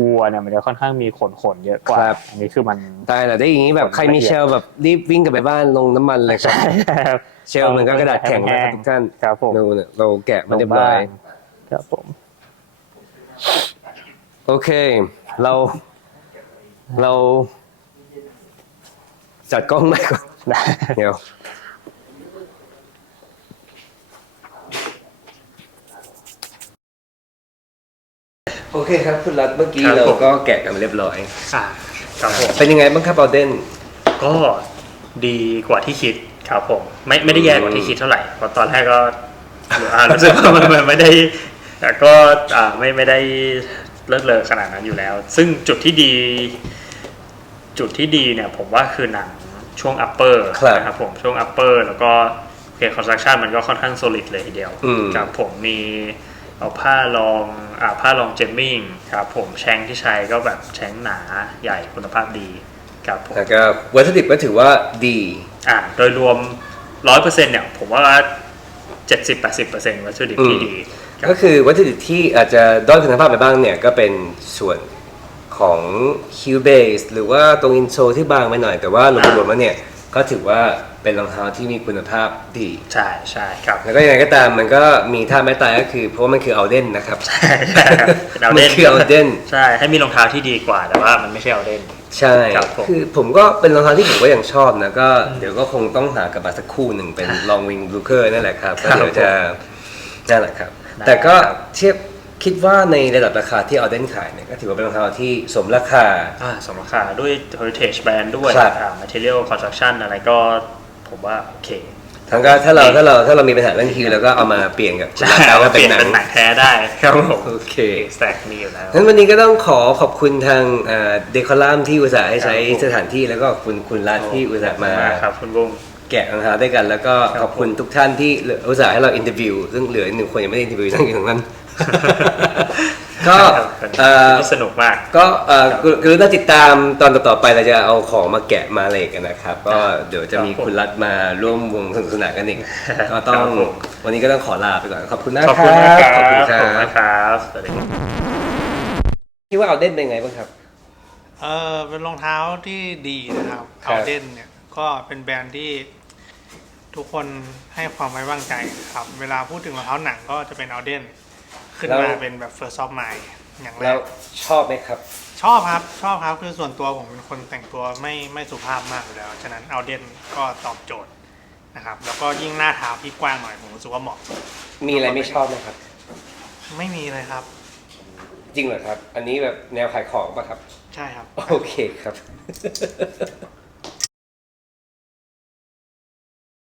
วัวเนี่ยมันจะค่อนข้างมีขนเยอะกว่า ครับ อันนี้คือมัน ตายแล้วได้อย่างนี้แบบใครมีเชลแบบรีบวิ่งกลับไปบ้านลงน้ำมันเลยครับ ใช่ครับ เชลเหมือนกับกระดาษแข็งนะครับทุกท่าน ครับผม ดูเนี่ยเราแกะมันเรียบร้อย ครับผม โอเค เราจัดกล้องใหม่ก่อน ได้ เดี๋ยวโอเคครับคุณรัฐเมื่อกี้ ครับ เรา ผม ก็แกะกันเรียบร้อย ครับผม เป็นยังไงบ้างครับเอาเดน ก็ดีกว่าที่คิดครับผมไม่ได้แย่กว่าที่คิดเท่าไหร่เพราะตอนแรกก็รู้สึกว่ามันไม่ได้แต่ก็ไม่ได้เลิศเลอขนาดนั้นอยู่แล้ว ซึ่งจุดที่ดีเนี่ยผมว่าคือหนังช่วง upper นะครับผมช่วง upper แล้วก็construction มันก็ค่อนข้าง solid เลยทีเดียวครับผมมีเอาผ้ารองเจมมิ่งครับผมแชงที่ใช้ก็แบบแชงหนาใหญ่คุณภาพดีครับผม แล้วก็วัตถุดิบก็ถือว่าดี โดยรวม 100% เนี่ยผมว่า 70-80% วัตถุดิบที่ดีครับ ก็คือวัตถุดิบที่อาจจะด้อยคุณภาพไปบ้างเนี่ยก็เป็นส่วนของ heel base หรือว่าตรงอินโซที่บางไปหน่อยแต่ว่ารวมๆแล้วเนี่ยก็ถือว่าเป็นรองเท้าที่มีคุณภาพดี ใช่ครับ แล้วก็ยังไงก็ตามมันก็มีท่าไม้ตายก็คือเพราะว่ามันคือเอาเดนนะครับ ใช่ครับเป็นเอา มั เด น น คือเอาเดน ใช่ให้มีรองเท้าที่ดีกว่าแต่ว่ามันไม่ใช่เอาเดน ใช่ ครับผม คือผมก็เป็นรองเท้าที่ผมก็ยังชอบนะก็เดี๋ยวก็คงต้องหากลับมาสักคู่หนึ่งเป็น long wing bluker นั่นแหละครับก็เดี๋ยวจะนั่นแหละครับ แต่ก็เทียบคิดว่าในระดับราคาที่เอาเดนขายเนี่ยก็ถือว่าเป็นรองเท้าที่สมราคา สมราคาด้วย heritage brand ด้วย ครับ material construction อะไรก็ผมว่าโอเค ทั้งก็ถ้าเรามีปัญหาเรื่องคิวแล้วก็เอามาเปลี่ยนกับ ใช่ แล้วก็ เปลี่ยนเป็นหนังแท้ได้ครับผม โอเค สแต็กมีอยู่แล้ว งั้นวันนี้ก็ต้องขอบคุณทางเดคอลัมที่อุตส่าห์ให้ใช้สถานที่แล้วก็ขอบคุณรัฐที่อุตส่าห์มา ครับคุณบุ้ง แกะรองเท้าด้วยกันแล้วก็ ครับ ขอบคุณทุกท่านที่อุตส่าห์ให้เราอินเตอร์วิวซึ่งเหลืออีกหนึ่งคนยังไม่ได้อินเตอร์วิวนั่งอยู่ตรงนั้น ก็ สนุกมาก ก็คือถ้าติดตามตอนต่อๆไปเราจะเอาของมาแกะมาอะไรกันนะครับ ก็เดี๋ยวจะมีคุณรัฐมาร่วมวงสนุกสนานกันอีกก็ต้อง ครับผม วันนี้ก็ต้องขอลาไปก่อนขอบคุณนะ ขอบ ค คุณ รั นะ บ ครับ ขอบคุณค ขอบคุณ รับ นะครับสวัสดีครับ คิดว่าเอาเด่นเป็นไงบ้างครับ เป็นรองเท้าที่ดีนะครับ ครับ เอาเดนเนี่ยก็เป็นแบรนด์ที่ทุกคนให้ความไว้วางใจครับ เวลาพูดถึงรองเท้าหนังก็จะเป็นเอาเดนขึ้นมาเป็นแบบ first of mind อย่างแร แล้ว ก ชอบไหมครับ ชอบครับคือส่วนตัวผมเป็นคนแต่งตัวไม่สุภาพมากอยู่แล้วฉะนั้นเอาเดนก็ตอบโจทย์นะครับ แล้วก็ยิ่งหน้าเท้าที่กว้างหน่อยผมรู้สึกว่าเหมาะ มีอะไรไม่ชอบไหมครับ ไม่มีเลยครับ จริงเหรอครับ อันนี้แบบแนวขายของป่ะครับ ใช่ครับ โอเคครับ